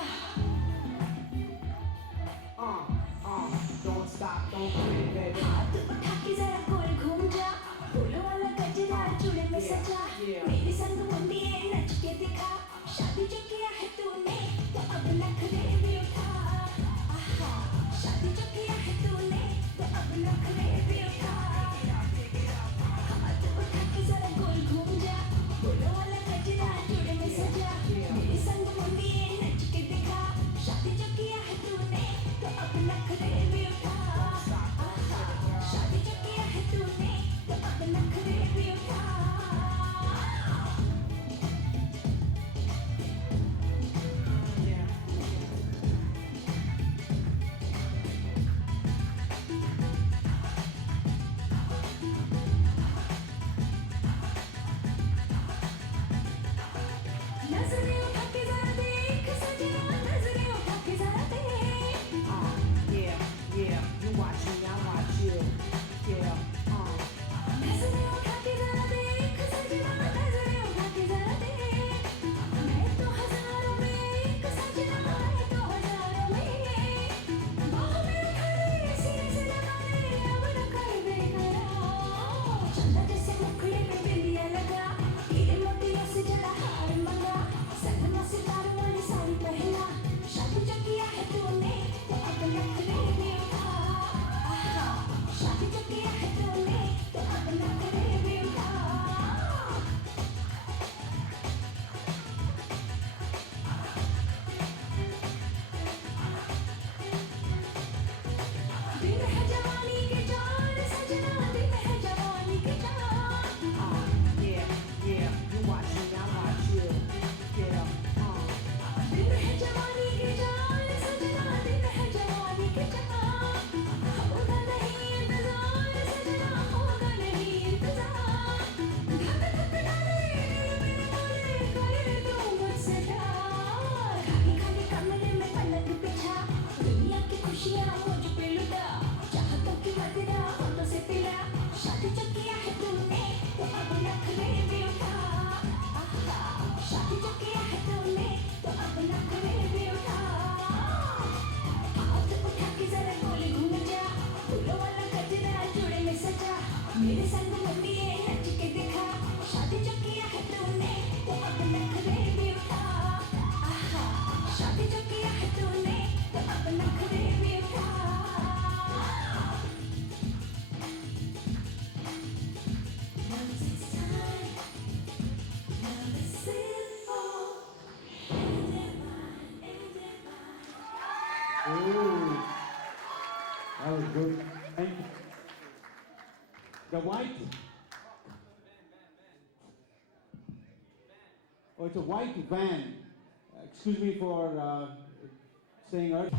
जो किया है तूने तो अब नखरे भी उठा Now it's time Now this is for Ooh, that was good. And the white. Oh, it's a white van. Excuse me for saying earth.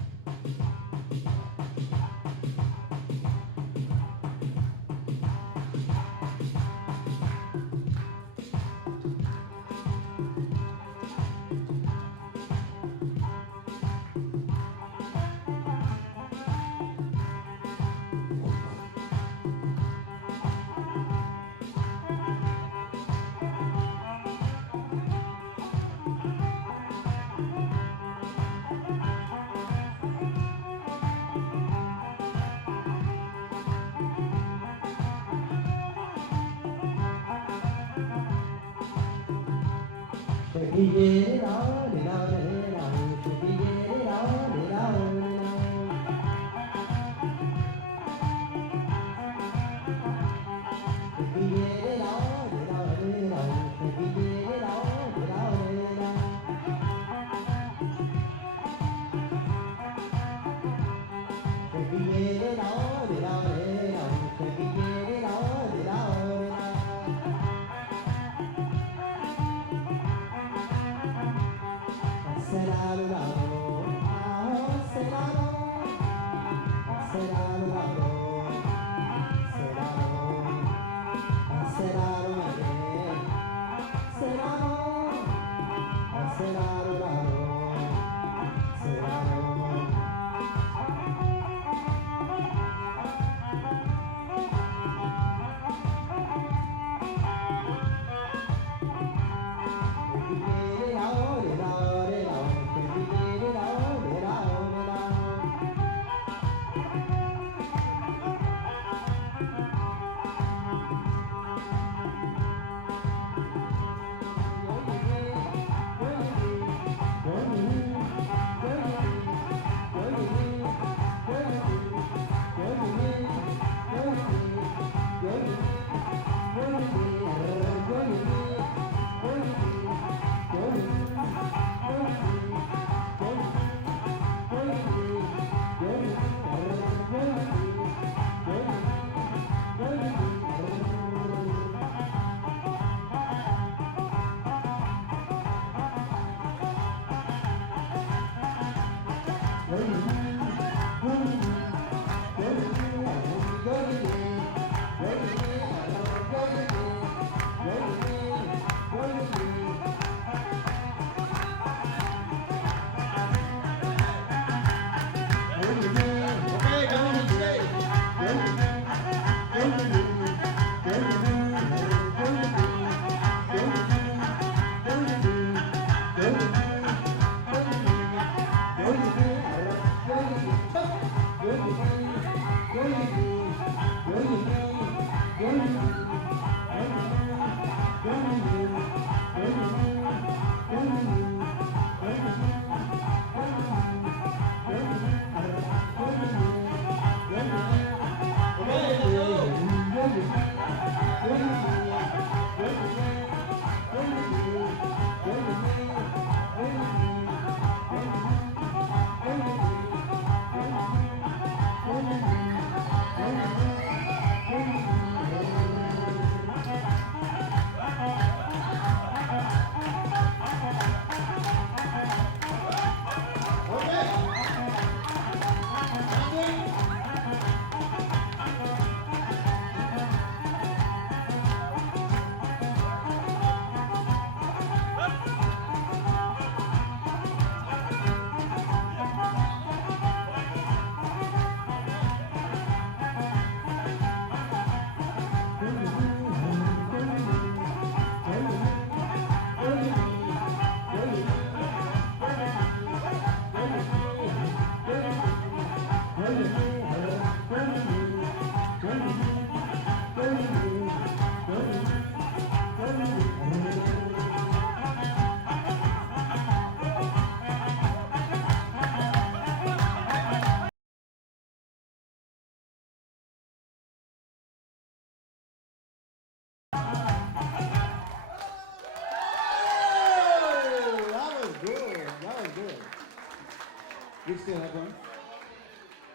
We still have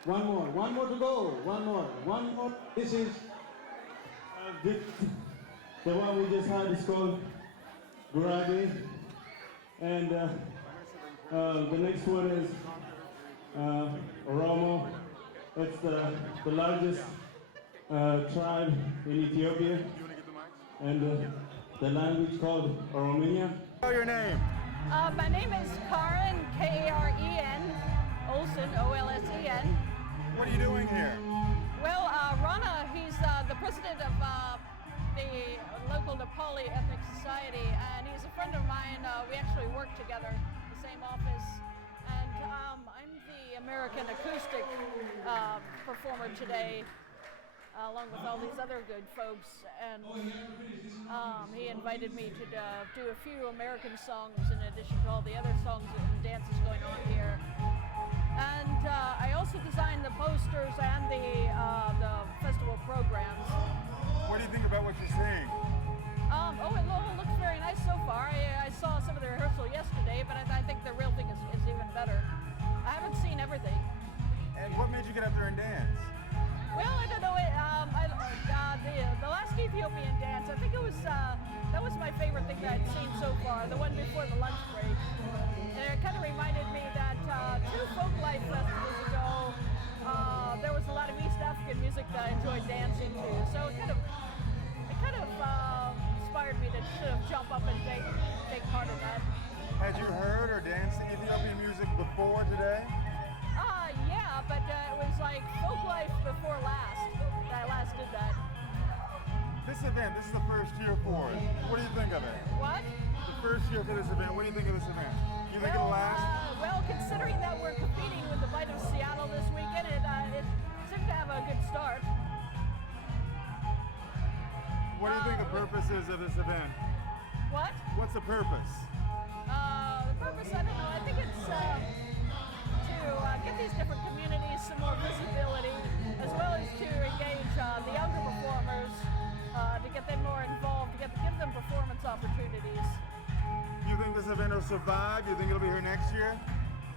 one. One more to go. One more. This is the one we just had is called Gurage, and the next one is Oromo. It's the largest tribe in Ethiopia, and the language called Oromia. Tell your name. My name is Karen, Karen, Olsen, Olsen. What are you doing here? Well, Rana, he's the president of the local Nepali Ethnic Society, and he's a friend of mine. We actually work together in the same office. And I'm the American acoustic performer today, along with all these other good folks. And he invited me to do a few American songs in addition to all the other songs and dances going on here. And I also designed the posters and the festival programs. What do you think about what you're seeing? It looks very nice so far. I saw some of the rehearsal yesterday, but I think the real thing is even better. I haven't seen everything. And what made you get up there and dance? Well, I don't know. The last Ethiopian dance, I think it was that was my favorite thing that I'd seen so far. The one before the lunch break, and it kind of reminded me that 2 folklife festivals ago, there was a lot of East African music that I enjoyed dancing to. So it kind of inspired me to sort of jump up and take part in that. Had you heard or danced Ethiopian music before today? Yeah, but it was like folklife before last that I last did that. This event, this is the first year for it. What do you think of it? What? The first year for this event, what do you think of this event? You think it'll last? Well, considering that we're competing with the Bite of Seattle this weekend, it seems to have a good start. What do you think the purpose is of this event? What? What's the purpose? The purpose, I don't know. I think it's to get these different communities some more visibility, as well as to engage the younger performers, to get them more involved, to give them performance opportunities. You think this event will survive? You think it'll be here next year?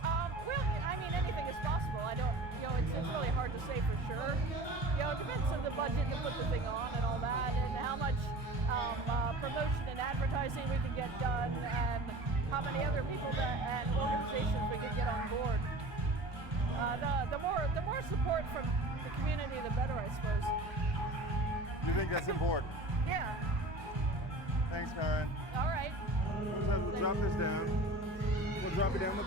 Well, I mean, anything is possible. I don't, it's really hard to say for sure. It depends on the budget to put the thing on and all that, and how much promotion and advertising we can get done, and how many other people and organizations we can get on board. The more support from the community, the better, I suppose. You think that's important? Yeah. Thanks, Karen. All right. We'll drop this down. We'll drop it down.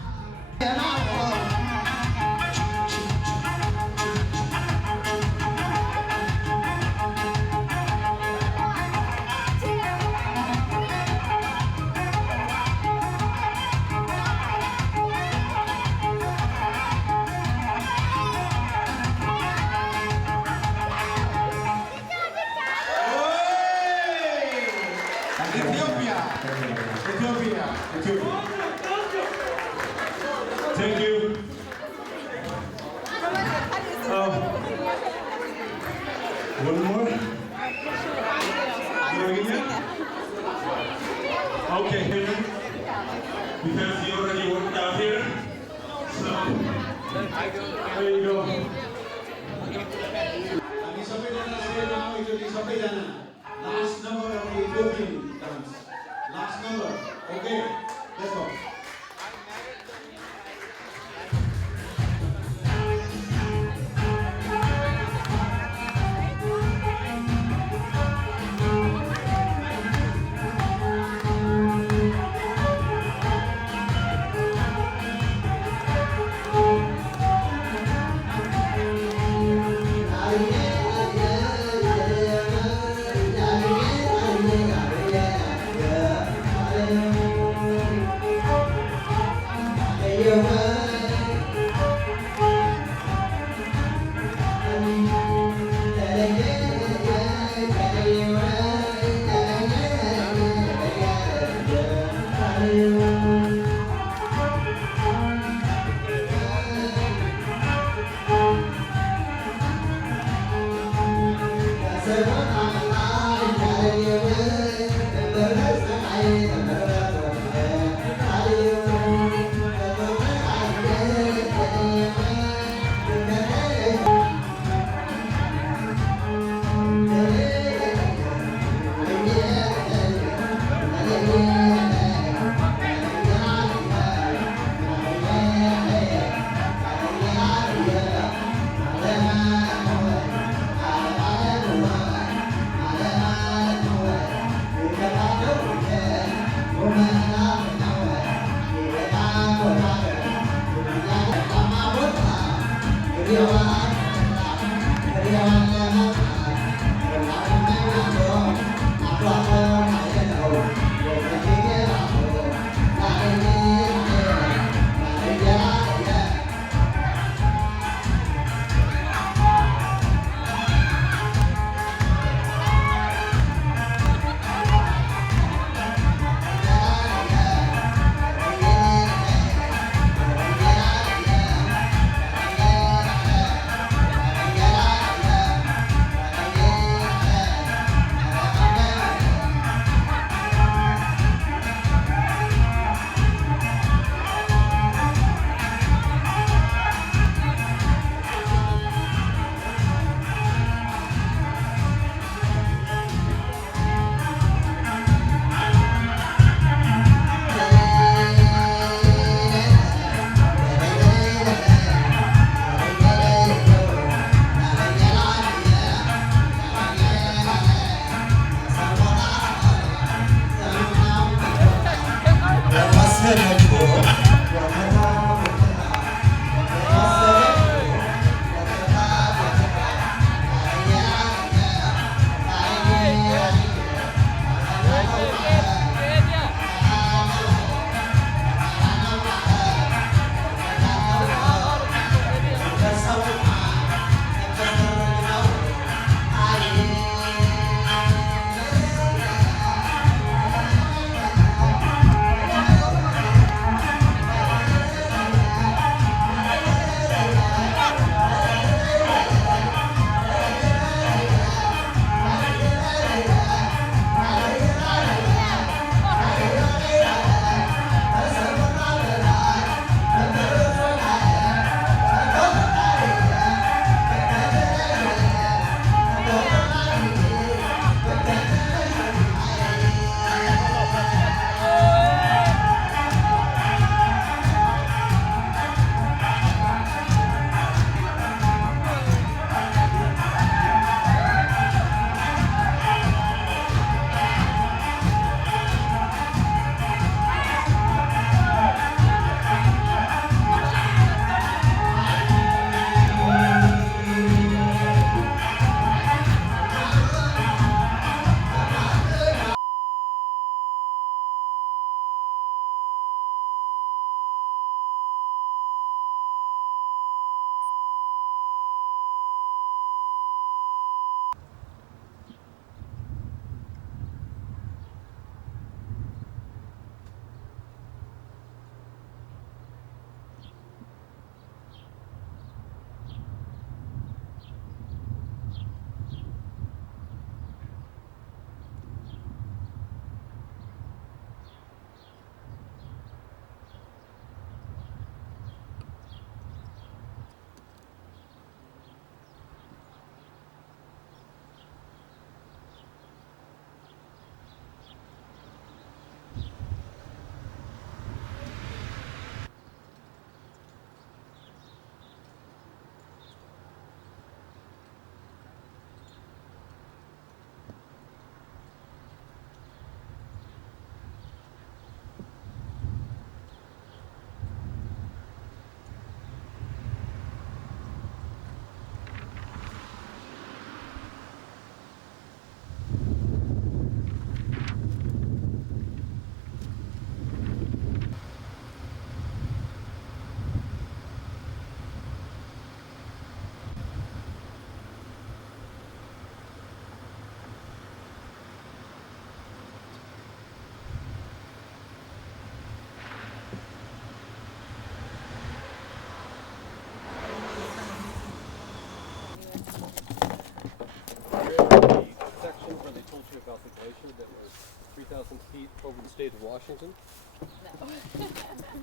Ethiopia. Thank you. One more. Okay, because you already worked out here. So there you go. Last number of the Ethiopian dance. Last number. Okay, let's go. about the glacier that was 3,000 feet over the state of Washington? No.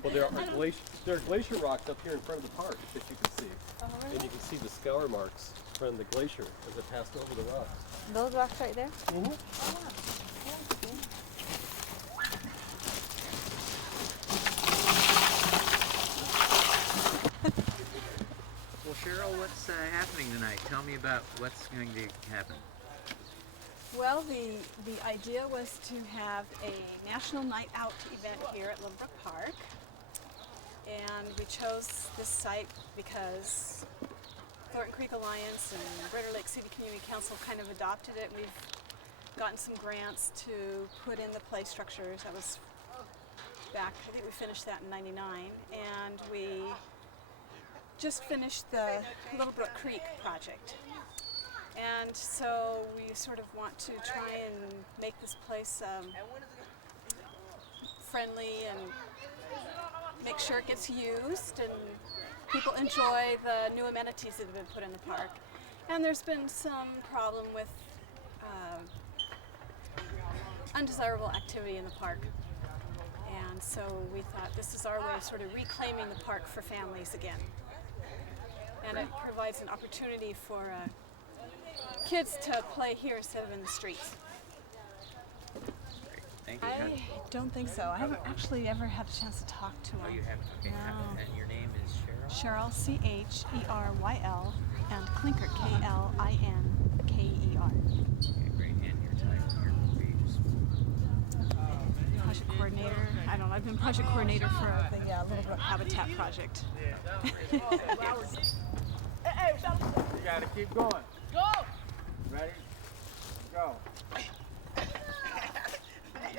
Well, there are glacier rocks up here in front of the park that you can see. Oh, really? And you can see the scour marks from the glacier as it passed over the rocks. Those rocks right there? Mm-hmm. Oh, wow. Well, Cheryl, what's happening tonight? Tell me about what's going to happen. Well, the idea was to have a National Night Out event here at Lynbrook Park. And we chose this site because Thornton Creek Alliance and Greater Lake City Community Council kind of adopted it. We've gotten some grants to put in the play structures. That was back, I think we finished that in '99, and we just finished the Little Brook Creek project. And so we sort of want to try and make this place friendly and make sure it gets used and people enjoy the new amenities that have been put in the park. And there's been some problem with undesirable activity in the park. And so we thought this is our way of sort of reclaiming the park for families again. And it provides an opportunity for kids to play here instead of in the streets. Thank you. I don't think so. I haven't actually ever had a chance to talk to him. Oh, you haven't? Okay. No. And your name is Cheryl? Cheryl, C-H-E-R-Y-L, and Klinker, K-L-I-N-K-E-R. Okay, great. And your title, your pages. Project coordinator. I don't know. I've been project coordinator for the Little Brook Habitat Project. You gotta keep going. Go! Ready? Go.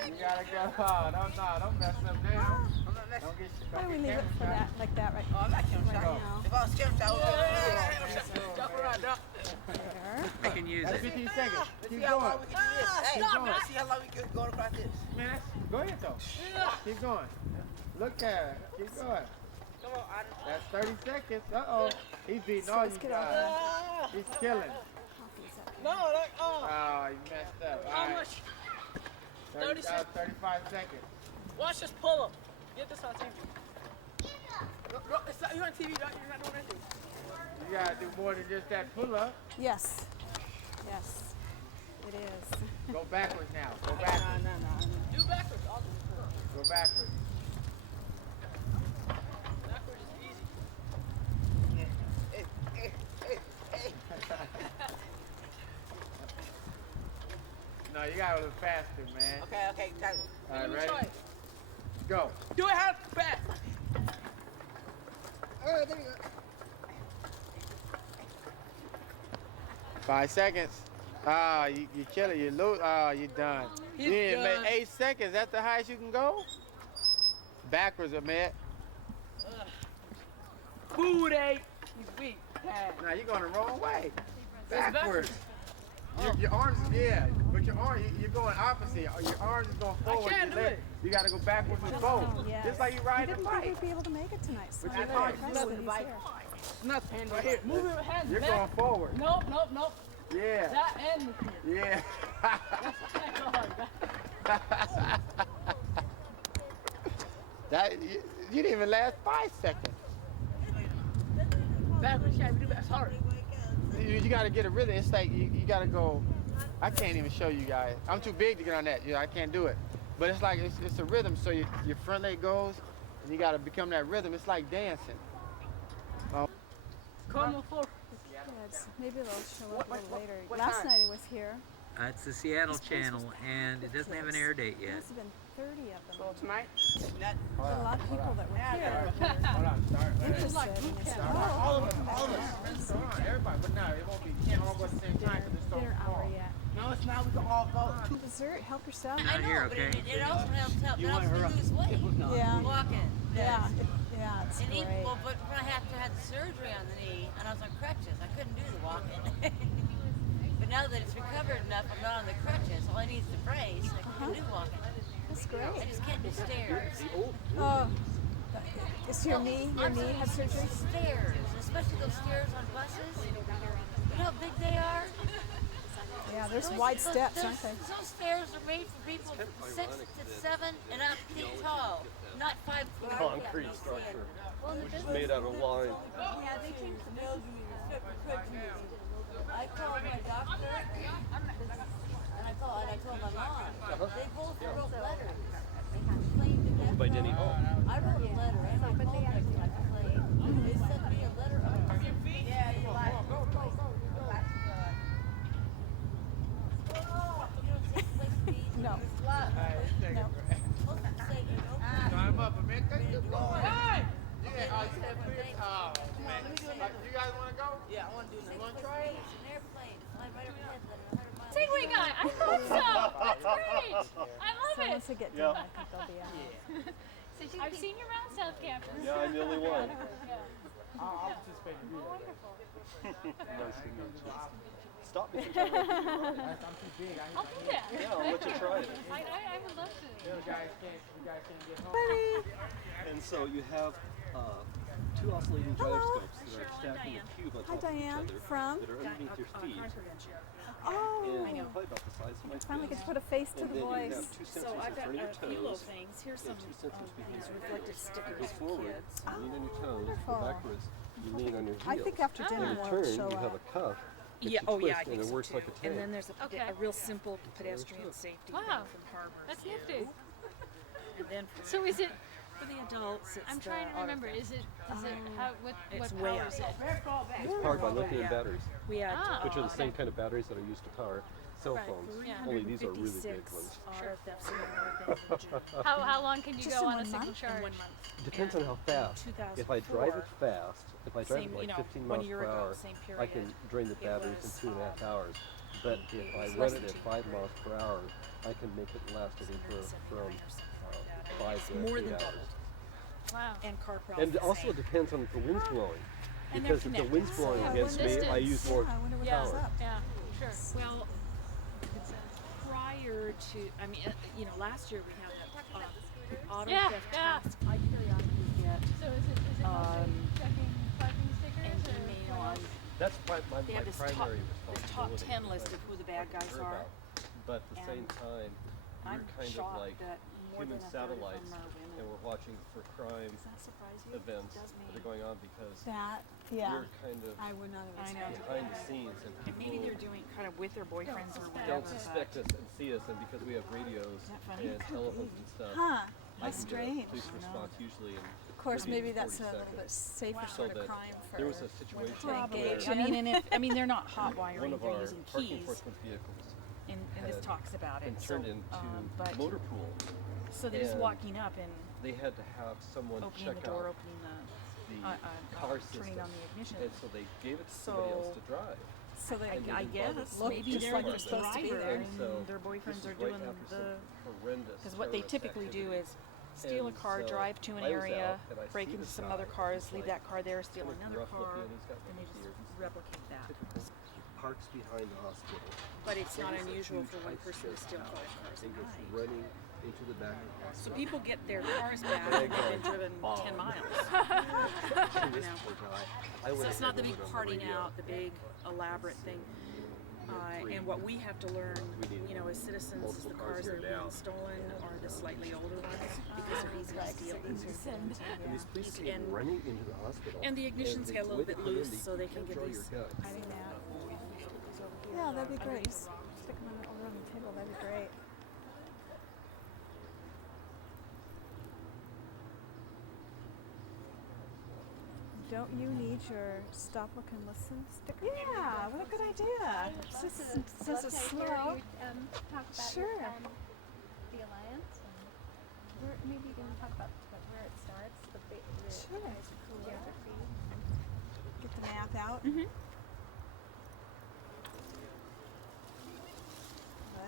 You gotta go. Oh, don't mess up now. Don't get Why don't we leave it for that, like that, right? Oh, I'm not camera shy. now. If I was camera shy, I would jump around. I can use That's it. 15 seconds. Let's Keep see how going. long we can do this. Hey, Keep going. let's see how long we can go across this. Man, go ahead though. Keep going. Look at her. Keep going. Come on, Adam. That's 30 seconds. Uh-oh. He's beating all you guys. He's killing. No, like, Oh, you messed up. How All right. much? 30 seconds. 35 seconds. Watch this pull up. Get this on TV. You're on TV, you're not doing anything. You gotta do more than just that pull-up. Yes. Yes, it is. Go backwards now. Go backwards. No. Do backwards. I'll do it. Go backwards. Backwards is easy. No, you gotta look faster, man. Okay, Tyler. All right, ready? Go. Do it half fast. All right, there you go. 5 seconds. Ah, you kill it. You lose. Ah, you done. He's You didn't done. make 8 seconds. That's the highest you can go? Backwards, Ahmed. Booty. He's weak. Now you're going the wrong way. It's Backwards. Your arms, yeah, but your arm, you're going opposite. Your arms is going forward. can't your do leg, it. You got to go backwards with both. Yes. Just like you ride a He bike. didn't think he'd be able to make it tonight, so With I'm your very arms. impressed that he's Bike. here. Nothing right here. Move your hands You're back. going forward. Nope. Yeah. That end. Yeah. That you didn't even last 5 seconds. Backwards, yeah, we do that. Sorry. You got to get a rhythm. It's like you got to go. I can't even show you guys. I'm too big to get on that. I can't do it. But it's like it's a rhythm. So your front leg goes, and you got to become that rhythm. It's like dancing. Come on forward. Yes, maybe they'll show up a little later. what Last time? night it was here. It's the Seattle channel, and it doesn't have an air date There yet. must have been 30 of them. So tonight? But a lot of people that were here Hold on, start. interested. And they said, All of us. Hold on, everybody. But no, it won't be. Can't all go at the same time because it's so dinner hour small. yet. No, it's not. We can all go. Dessert, help yourself. Not here, okay? It also helps lose weight. Yeah. Walking. Yeah, it's And great. well, but when I had the surgery on the knee and I was on crutches, I couldn't do the walking. But now that it's recovered enough, I'm not on the crutches. All I need is the brace. I can do walking. That's great. I just can't do stairs. Oh, is your knee had surgery? Stairs, especially those stairs on buses. You know how big they are? Yeah, there's wide steps, aren't they? Those stairs are made for people 6 to 7 and up feet tall, not 5 feet. Concrete structure, which is made out of lime. Yeah, they came to build me I called my doctor and I told my mom. They both wrote letters and complained to them. By Denny Hall. I wrote a letter and I called them and complained. They sent me a letter of yeah, you like No. Climb up, man. Keep going. Yeah, you have Oh, man. You guys want to go? Yeah, I want to do that. You want to try it? It's an airplane. Fly right overhead, then 100 miles. Segway guy, I thought so. That's great. I love So it. once they get done, I think they'll be out. I've seen you around South Campus. Yeah, I'm the only one. I'll participate in Oh, wonderful. Nice to meet you. Stop me from trying to do it. I'm too big. I'll do that. Yeah, I'll let you try it. I would love to. You guys can't get home. And so you have two oscillating gyroscopes that are stacked in a cube on Hi, top of each Diane. other From? that are underneath your feet. Oh, And probably about the size of my finally fist. get to put a face to And the then you voice. have two So sensors I've in got front of your a few little toes. things. Here's some Two sensors behind these your reflective head. stickers Goes for forward, kids. you lean on your toes, wonderful. go backwards, you lean on your heels. I think after dinner In we'll return, show you have up. a cuff that Yeah, you oh yeah, I twist think and it so works too. like a tank. And then there's a real simple pedestrian safety Wow. from Harbor. That's nifty. And then So is it? for the adults, it's I'm the trying to remember. auto- Is it how what It's what way powers up. it? It's powered by lithium Yeah. batteries, We had which are the same kind of batteries that are used to power cell Right, phones. yeah. Only these are really big ones. auto thefts and more things in June. How long can you Just go in on a 1 single month? charge? In 1 month. It depends on how fast. If I drive it fast, if I drive Same, it like you know, 15 1 miles year per ago, hour, same I can period, drain the it batteries in was, 2.5 hours. But if I was run less it than at 2. 5 miles per hour, I can make it last anywhere from 5 to more 8 than hours. doubled. Wow. And car problems. And it also depends on if the wind's blowing. And they're Because if the connected. wind's blowing So against me, I use more Yeah, I wonder what Yeah. that's up. Yeah. Sure. Well, prior to, I mean, you know, last year we had an auto Yeah, theft yeah. task. I periodically get So is it mostly checking parking stickers an or email what on. else? That's my They have this primary top responsibility. 10 list of who the bad guys Heard are. about. But at the same And time, I'm we're kind of shocked like that more human than a third of them satellites, are women. and we're watching for crime Does that surprise you? events It does that me. are going on because That, yeah. we're kind of I would not have I know. expected behind the that. scenes, and And maybe people they're doing kind of with their boyfriends or whatever. don't suspect us and see us, and because we have radios Isn't that funny? and telephones and stuff, Huh, I how can strange. get a police response usually in Of course, 30 maybe to that's 40 a little bit seconds. safer So sort of that crime for there was a women situation to where Engage. engage I mean, in. and if, I mean, they're not hot one wiring, of they're our using parking keys. enforcement vehicles And this had talks about it. been So, turned into but motor pool. so they're just and walking up and They had to have someone opening check the door, out opening the the car system, turning on the ignition. and so they gave it to somebody else So- to drive. So they And they I didn't guess bother look maybe just they're like the they're supposed to be driver there. and So their this boyfriends is are right doing after the. some horrendous Because what they terrorist typically do activity. is steal a And car, so drive to an I was area, out and I break see into this some guy, other and cars, he's leave like that car there, steal kind of another rough car, looking, he's got and they white just beard, he's replicate that. typical. Parks behind the hospital. But it's not There's a unusual huge for one ice person to steal storm 5 cars and a goes night. running into the back of the So hospital. people get their cars back They're and they've been going, driven "Bomb." 10 miles. And You this know. poor guy, I So went it's ahead not the and big went on partying radio. out, the big elaborate thing. And what we have to learn, you know, as citizens, is the cars that are being stolen are the slightly older ones because they're easy to steal. And these police came And- running into the hospital. and the ignitions they get a little went bit to come in, loose, so they can can't get draw these. your gun. I think that. Yeah, that'd be great. Just stick them over on the table. That'd be great. Don't you need your stop, look, and listen sticker? Yeah, what a good idea. Since it's slow. Talk about Sure. the alliance and where, maybe you can talk about where it starts, the Sure. geography. Get the map out.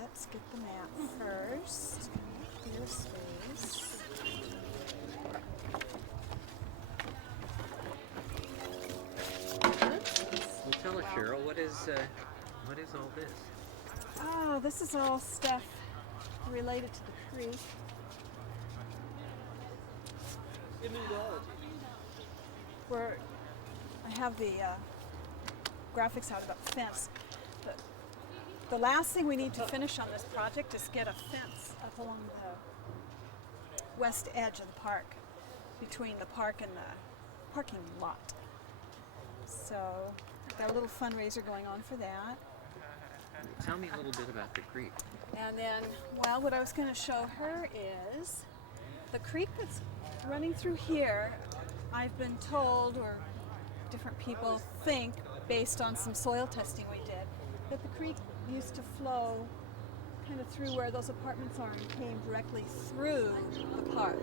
Let's get the map first. Clear space. Well, tell us, Cheryl, what is all this? Oh, this is all stuff related to the creek. Where I have the graphics out about the fence. The last thing we need to finish on this project is get a fence up along the west edge of the park, between the park and the parking lot. So, got a little fundraiser going on for that. Tell me a little bit about the creek. And then, well, what I was going to show her is the creek that's running through here. I've been told, or different people think, based on some soil testing we did, that the creek used to flow kind of through where those apartments are and came directly through the park.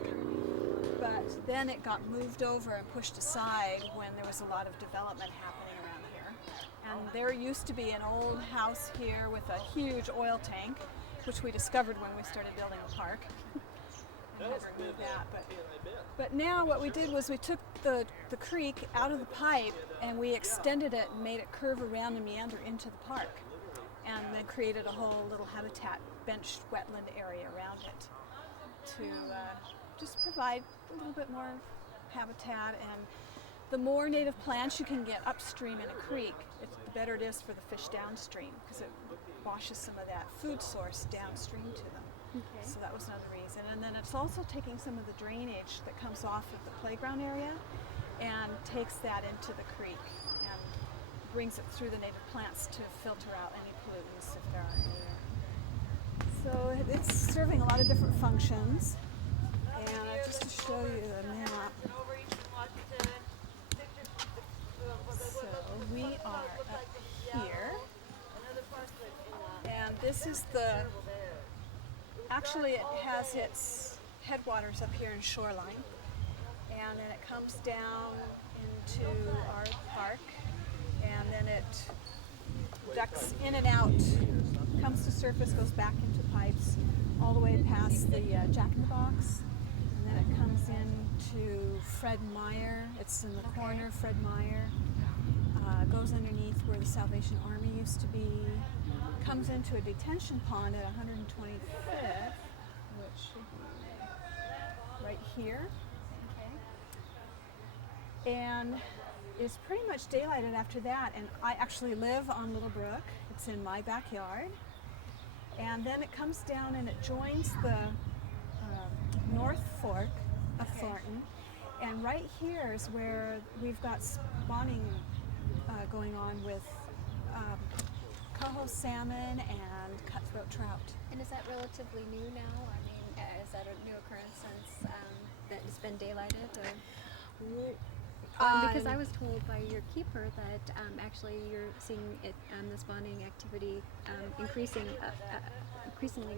but then it got moved over and pushed aside when there was a lot of development happening around here. And there used to be an old house here with a huge oil tank, which we discovered when we started building the park. And had to remove that, but now what we did was we took the creek out of the pipe and we extended it and made it curve around and meander into the park, and then created a whole little habitat benched wetland area around it to just provide a little bit more habitat. And the more native plants you can get upstream in a creek, the better it is for the fish downstream, because it washes some of that food source downstream to them. Okay. So that was another reason. And then it's also taking some of the drainage that comes off of the playground area and takes that into the creek and brings it through the native plants to filter out any pollutants if there are any. So it's serving a lot of different functions. And just to show you the map. So we are up here. And this is actually it has its headwaters up here in Shoreline. And then it comes down into our park. And then it ducks in and out, comes to surface, goes back into pipes, all the way past the Jack in the Box. And then it comes into Fred Meyer. It's in the corner, Fred Meyer. Goes underneath where the Salvation Army used to be. Comes into a detention pond at 125th, which should be right here. Okay. And it's pretty much daylighted after that. And I actually live on Little Brook. It's in my backyard. And then it comes down and it joins the North Fork of Thornton. And right here is where we've got spawning going on with coho salmon and cutthroat trout. And is that relatively new now? I mean, is that a new occurrence since that it's been daylighted? Or? Because I was told by your keeper that actually you're seeing it, the spawning activity increasingly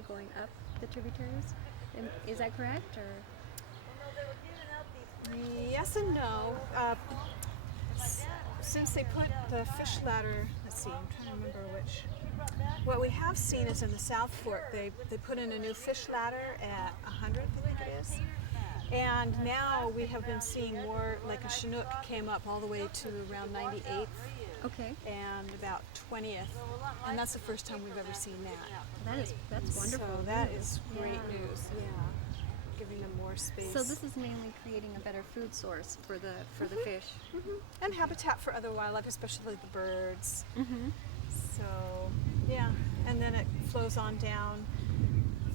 going up the tributaries. Is that correct? Or? Yes and no. Since they put the fish ladder, let's see, I'm trying to remember which. What we have seen is in the South Fork, they put in a new fish ladder at 100th, I think it is. And now we have been seeing more, like a Chinook came up all the way to around 98th. Okay. And about 20th. And that's the first time we've ever seen that. That's wonderful. So that is great news. Yeah. Giving them more space. So this is mainly creating a better food source for the fish. Mm-hmm. And habitat for other wildlife, especially the birds. Mm-hmm. So yeah, and then it flows on down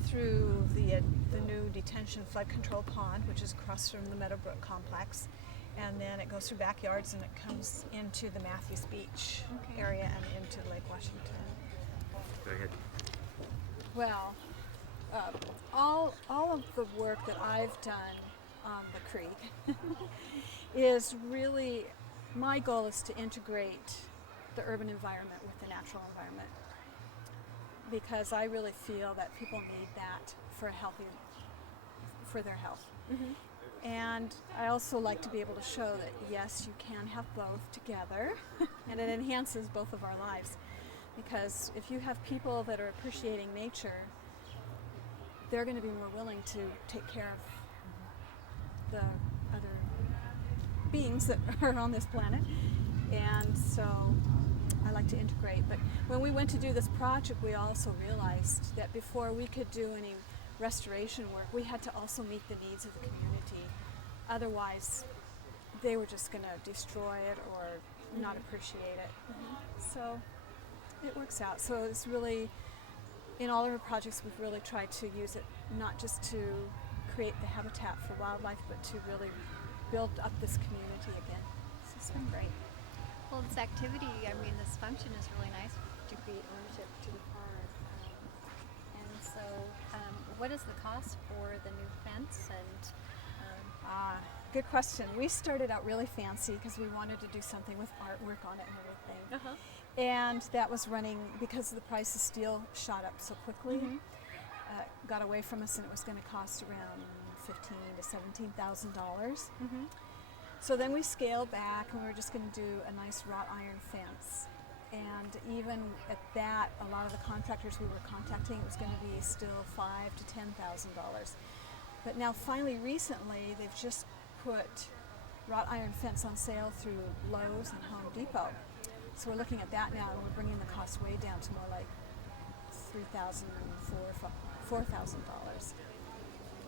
through the new detention flood control pond, which is across from the Meadowbrook complex, and then it goes through backyards and it comes into the Matthews Beach area and into Lake Washington. Go ahead. Well, all of the work that I've done on the creek is really, my goal is to integrate the urban environment with the natural environment, because I really feel that people need that for their health. Mm-hmm. And I also like to be able to show that yes, you can have both together and it enhances both of our lives, because if you have people that are appreciating nature, they're going to be more willing to take care of the other beings that are on this planet. And so I like to integrate. But when we went to do this project, we also realized that before we could do any restoration work, we had to also meet the needs of the community. Otherwise, they were just going to destroy it or not appreciate it. So it works out. So it's really, in all of our projects, we've really tried to use it not just to create the habitat for wildlife, but to really build up this community again. So it's been great. Well, this activity, I mean, this function is really nice to create ownership to the park. And so, what is the cost for the new fence? And good question. We started out really fancy because we wanted to do something with artwork on it and everything. And that was running, because the price of steel shot up so quickly, got away from us, and it was going to cost around $15,000 to $17,000. So then we scaled back, and we were just going to do a nice wrought iron fence. And even at that, a lot of the contractors we were contacting, it was going to be still $5,000 to $10,000. But now finally recently, they've just put wrought iron fence on sale through Lowe's and Home Depot. So we're looking at that now, and we're bringing the cost way down to more like $3,000, $4,000.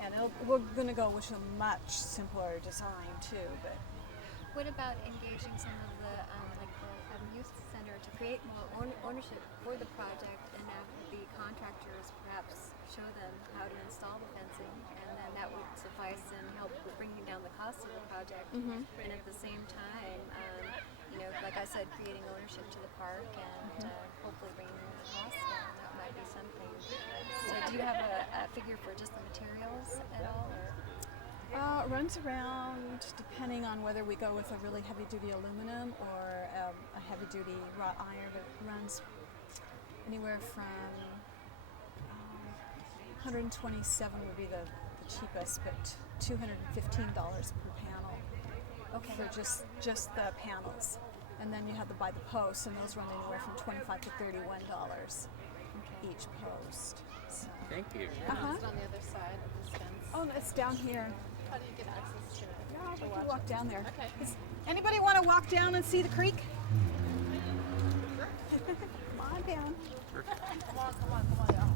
And we're going to go with a much simpler design too. But what about engaging some of the youth center to create more ownership for the project, and have the contractors perhaps show them how to install the fencing, and then that would suffice and help with bringing down the cost of the project. And at the same time, like I said, creating ownership to the park and hopefully bringing the costs down. That might be something. So do you have a figure for just the materials at all? Or? It runs around, depending on whether we go with a really heavy-duty aluminum or a heavy-duty wrought iron. It runs anywhere from $127 would be the cheapest, but $215 per panel for just the panels. And then you have to buy the posts, and those run anywhere from $25 to $31 each post. So. Thank you. Is it on the other side of this fence? Oh, it's down here. How do you get access to it? Yeah, we can walk down there. Okay. Anybody want to walk down and see the creek? Come on down. Come on down.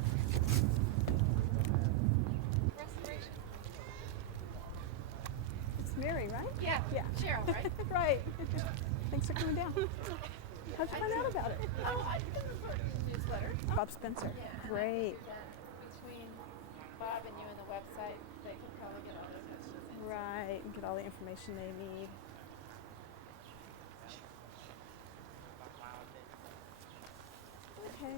Restoration. It's Mary, right? Yeah. Cheryl, right? Right. Thanks for coming down. How'd you find out about it? Oh, I did a newsletter. Bob Spencer. Yeah. Great. Between Bob and you and the website, they can probably get all their messages in. Right, and get all the information they need. Okay.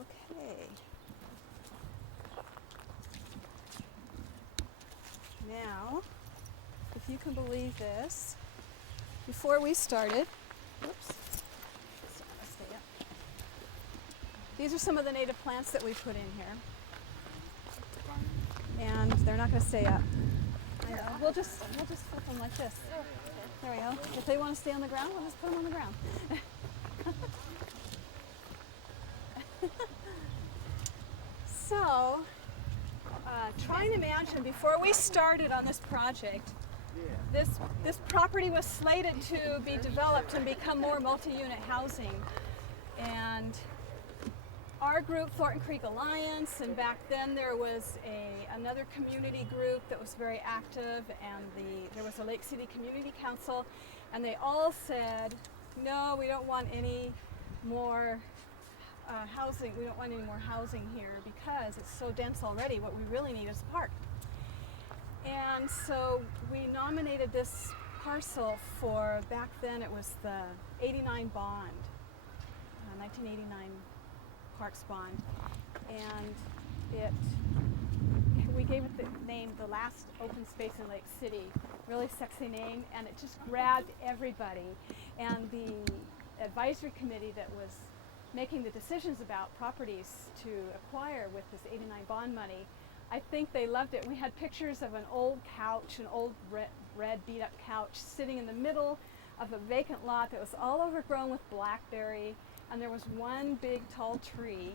Okay. Now, if you can believe this, before we started, these are some of the native plants that we put in here. And they're not going to stay up. I know. We'll just flip them like this. There we go. If they want to stay on the ground, we'll just put them on the ground. So, try and imagine, before we started on this project, this property was slated to be developed and become more multi-unit housing. And our group, Thornton Creek Alliance, and back then there was another community group that was very active, and there was a Lake City Community Council, and they all said, no, we don't want any more housing. We don't want any more housing here because it's so dense already. What we really need is a park. And so we nominated this parcel for, back then it was the 89 bond, 1989 Parks bond, and we gave it the name, the last open space in Lake City, really sexy name, and it just grabbed everybody. And the advisory committee that was making the decisions about properties to acquire with this 89 bond money, I think they loved it. We had pictures of an old couch, an old red beat up couch sitting in the middle of a vacant lot that was all overgrown with blackberry, and there was one big tall tree,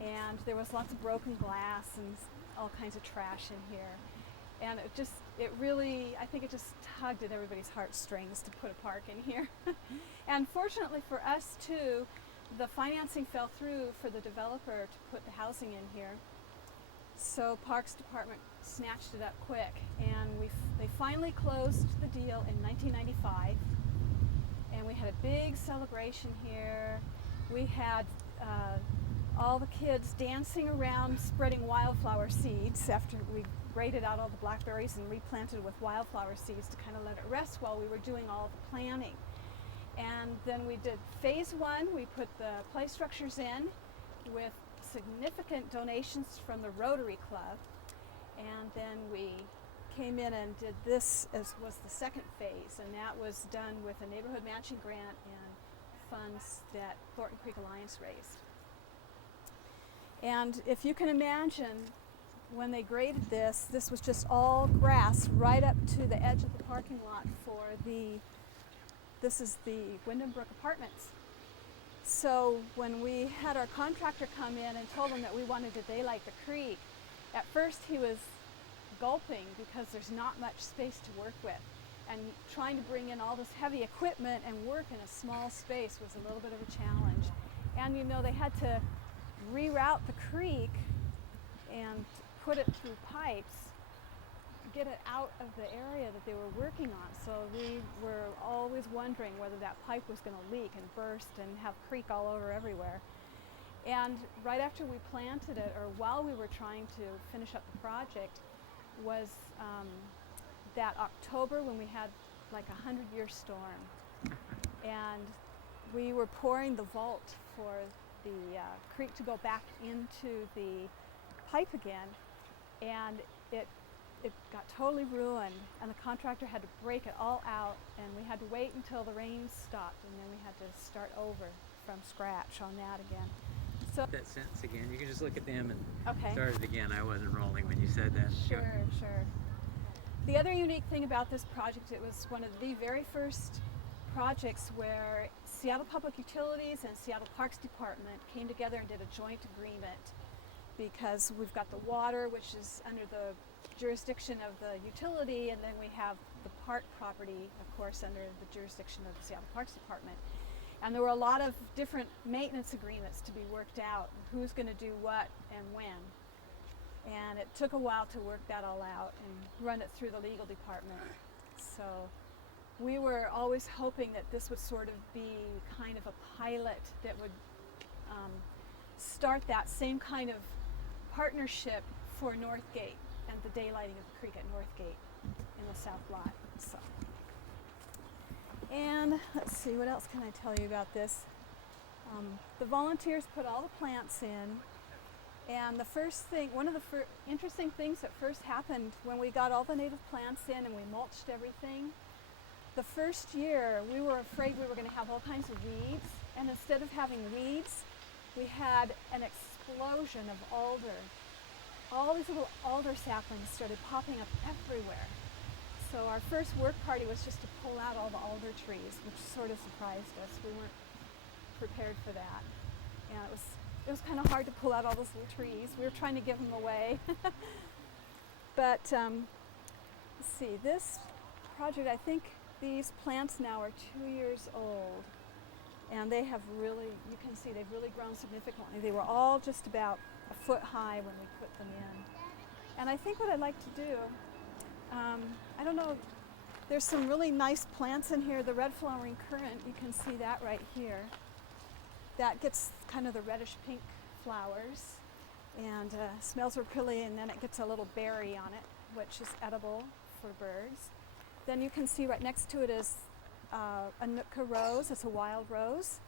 and there was lots of broken glass and all kinds of trash in here. And I think it just tugged at everybody's heartstrings to put a park in here. And fortunately for us too, the financing fell through for the developer to put the housing in here. So Parks Department snatched it up quick, and they finally closed the deal in 1995. And we had a big celebration here. We had all the kids dancing around spreading wildflower seeds after we graded out all the blackberries and replanted with wildflower seeds to kind of let it rest while we were doing all the planning. And then we did phase one. We put the play structures in with significant donations from the Rotary Club. And then we came in and did this as was the second phase, and that was done with a neighborhood matching grant and funds that Thornton Creek Alliance raised. And if you can imagine, when they graded this, this was just all grass right up to the edge of the parking lot for this is the Wyndham Brook Apartments. So when we had our contractor come in and told him that we wanted to daylight the creek, at first he was gulping because there's not much space to work with. And trying to bring in all this heavy equipment and work in a small space was a little bit of a challenge. And you know, they had to reroute the creek and put it through pipes, get it out of the area that they were working on. So we were always wondering whether that pipe was going to leak and burst and have creek all over everywhere. And right after we planted it, or while we were trying to finish up the project, was that October when we had like a 100-year storm. And we were pouring the vault for the creek to go back into the pipe again, and it got totally ruined, and the contractor had to break it all out, and we had to wait until the rain stopped, and then we had to start over from scratch on that again. So That sentence again, you can just look at them and Okay. start it again. I wasn't rolling when you said that. Sure. The other unique thing about this project, it was one of the very first projects where Seattle Public Utilities and Seattle Parks Department came together and did a joint agreement, because we've got the water, which is under the jurisdiction of the utility, and then we have the park property, of course, under the jurisdiction of the Seattle Parks Department. And there were a lot of different maintenance agreements to be worked out, who's going to do what and when. And it took a while to work that all out and run it through the legal department. So we were always hoping that this would sort of be kind of a pilot that would start that same kind of partnership for Northgate and the daylighting of the creek at Northgate in the south lot. So. And let's see, what else can I tell you about this? The volunteers put all the plants in, and the first thing, one of the interesting things that first happened when we got all the native plants in and we mulched everything, the first year we were afraid we were going to have all kinds of weeds, and instead of having weeds, we had an explosion of alder. All these little alder saplings started popping up everywhere. So our first work party was just to pull out all the alder trees, which sort of surprised us. We weren't prepared for that. And it was kind of hard to pull out all those little trees. We were trying to give them away. But let's see, this project, I think these plants now are 2 years old. And they have really, you can see they've really grown significantly. They were all just about a foot high when we put them in. And I think what I'd like to do, I don't know, there's some really nice plants in here. The red flowering currant, you can see that right here. That gets kind of the reddish pink flowers and smells real pretty, and then it gets a little berry on it, which is edible for birds. Then you can see right next to it is a Nootka rose. It's a wild rose.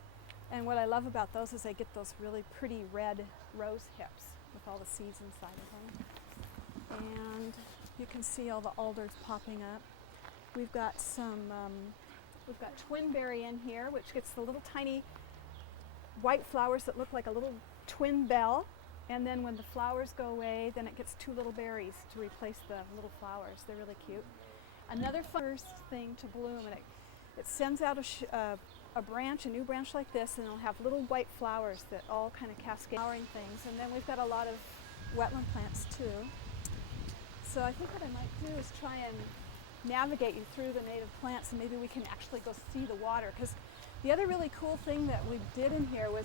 And what I love about those is they get those really pretty red rose hips with all the seeds inside of them. And you can see all the alders popping up. We've got we've got twinberry in here, which gets the little tiny white flowers that look like a little twin bell. And then when the flowers go away, then it gets two little berries to replace the little flowers. They're really cute. Another first thing to bloom, and it sends out a branch, a new branch like this, and it'll have little white flowers that all kind of cascade flowering things. And then we've got a lot of wetland plants too. So I think what I might do is try and navigate you through the native plants, and maybe we can actually go see the water. Because the other really cool thing that we did in here was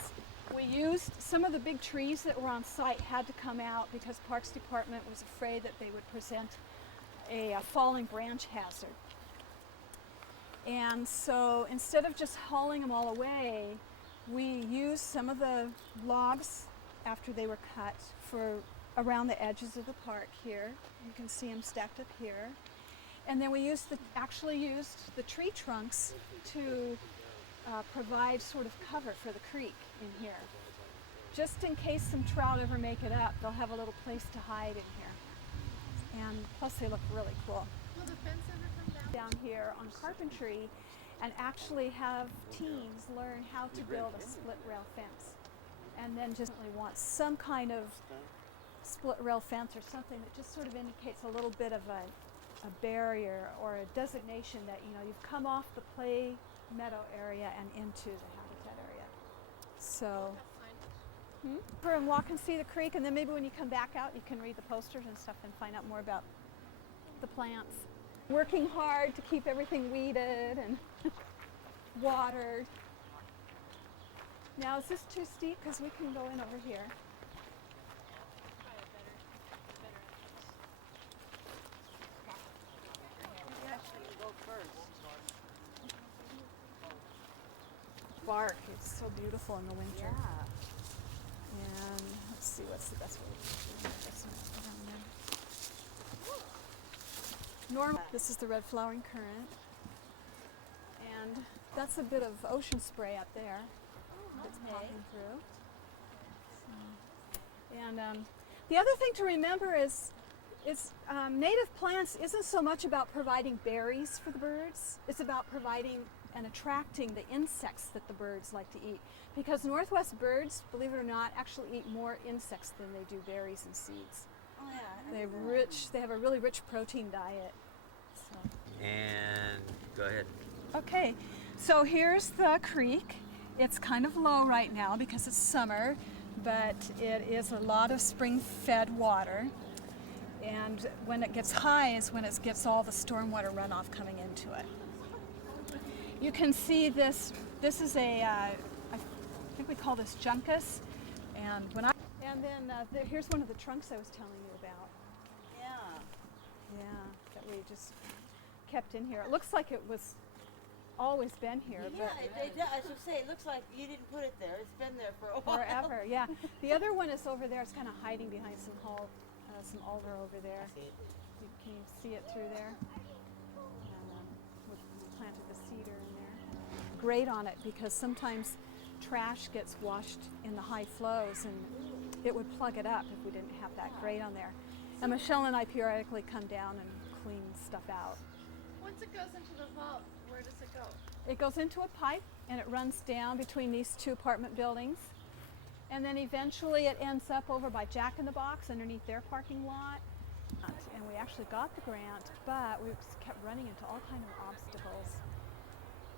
we used some of the big trees that were on site had to come out because Parks Department was afraid that they would present a falling branch hazard. And so instead of just hauling them all away, we used some of the logs after they were cut for around the edges of the park here. You can see them stacked up here. And then we actually used the tree trunks to provide sort of cover for the creek in here. Just in case some trout ever make it up, they'll have a little place to hide in here. And plus they look really cool. Will the fence ever come down? Down here on Carpentry, and actually have teens learn how to build a split rail fence. And then just want some kind of split rail fence or something that just sort of indicates a little bit of a barrier or a designation that, you know, you've come off the play meadow area and into the habitat area. So, and walk and see the creek, and then maybe when you come back out you can read the posters and stuff and find out more about the plants. Working hard to keep everything weeded and watered. Now, is this too steep? Because we can go in over here. Bark is so beautiful in the winter. Yeah. And let's see, what's the best way to do this one. Normal. This is the red flowering currant. And that's a bit of ocean spray up there. That's popping through. And the other thing to remember is native plants isn't so much about providing berries for the birds. It's about providing and attracting the insects that the birds like to eat. Because Northwest birds, believe it or not, actually eat more insects than they do berries and seeds. Oh yeah. They have a really rich protein diet. So. And go ahead. Okay, so here's the creek. It's kind of low right now because it's summer, but it is a lot of spring-fed water. And when it gets high is when it gets all the stormwater runoff coming into it. You can see this. This is I think we call this juncus. And here's one of the trunks I was telling you about. Yeah. Yeah, that we just kept in here. It looks like it was always been here. Yeah, I should say, it looks like you didn't put it there. It's been there for a while. Forever, yeah. The other one is over there. It's kind of hiding behind some alder over there. Can you see it through there? And we planted the cedar in there. Grate on it because sometimes trash gets washed in the high flows and it would plug it up if we didn't have that grate on there. And Michelle and I periodically come down and clean stuff out. Once it goes into the vault, where does it go? It goes into a pipe and it runs down between these two apartment buildings. And then eventually it ends up over by Jack in the Box underneath their parking lot. And we actually got the grant, but we just kept running into all kinds of obstacles.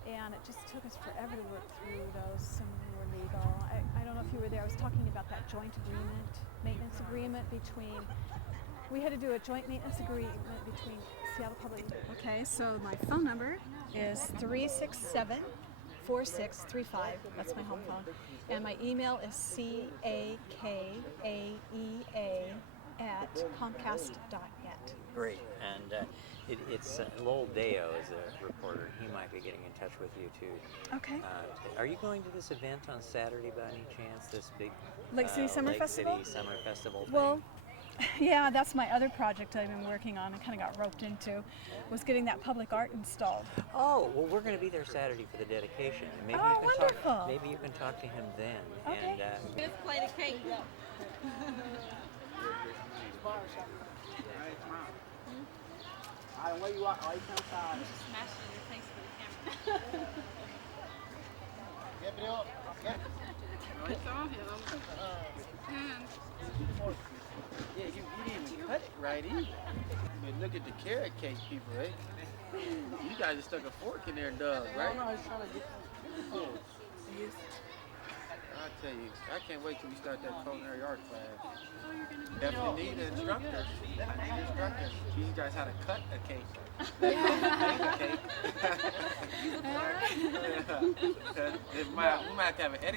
And it just took us forever to work through those. Some of them were legal. I don't know if you were there. I was talking about that joint agreement, maintenance agreement between, we had to do a joint maintenance agreement between Seattle Public. Okay, so my phone number is 367-4635. That's my home phone. And my email is cakaeea@comcast.net. Great. And it's Lowell Deo is a reporter. He might be getting in touch with you too. Okay. Are you going to this event on Saturday by any chance? This big Lake City Summer Festival? Lake City Summer Festival thing? Well, yeah, that's my other project I've been working on and kind of got roped into, was getting that public art installed. Oh, well, we're going to be there Saturday for the dedication. And maybe Oh, you can wonderful. talk. Maybe you can talk to him then. Okay. And Let's play the cake. Where you are, you come outside. Smash it in your face for the camera. Get it up. I saw him. Yeah, you didn't even cut it right either. But look at the carrot cake people, eh? You guys just stuck a fork in there, Doug, right? No, I was trying to get I tell you, I can't wait till we start that culinary art class. Definitely need an instructor. Teach you guys how to cut a cake. Make a cake. We might have to have an etiquette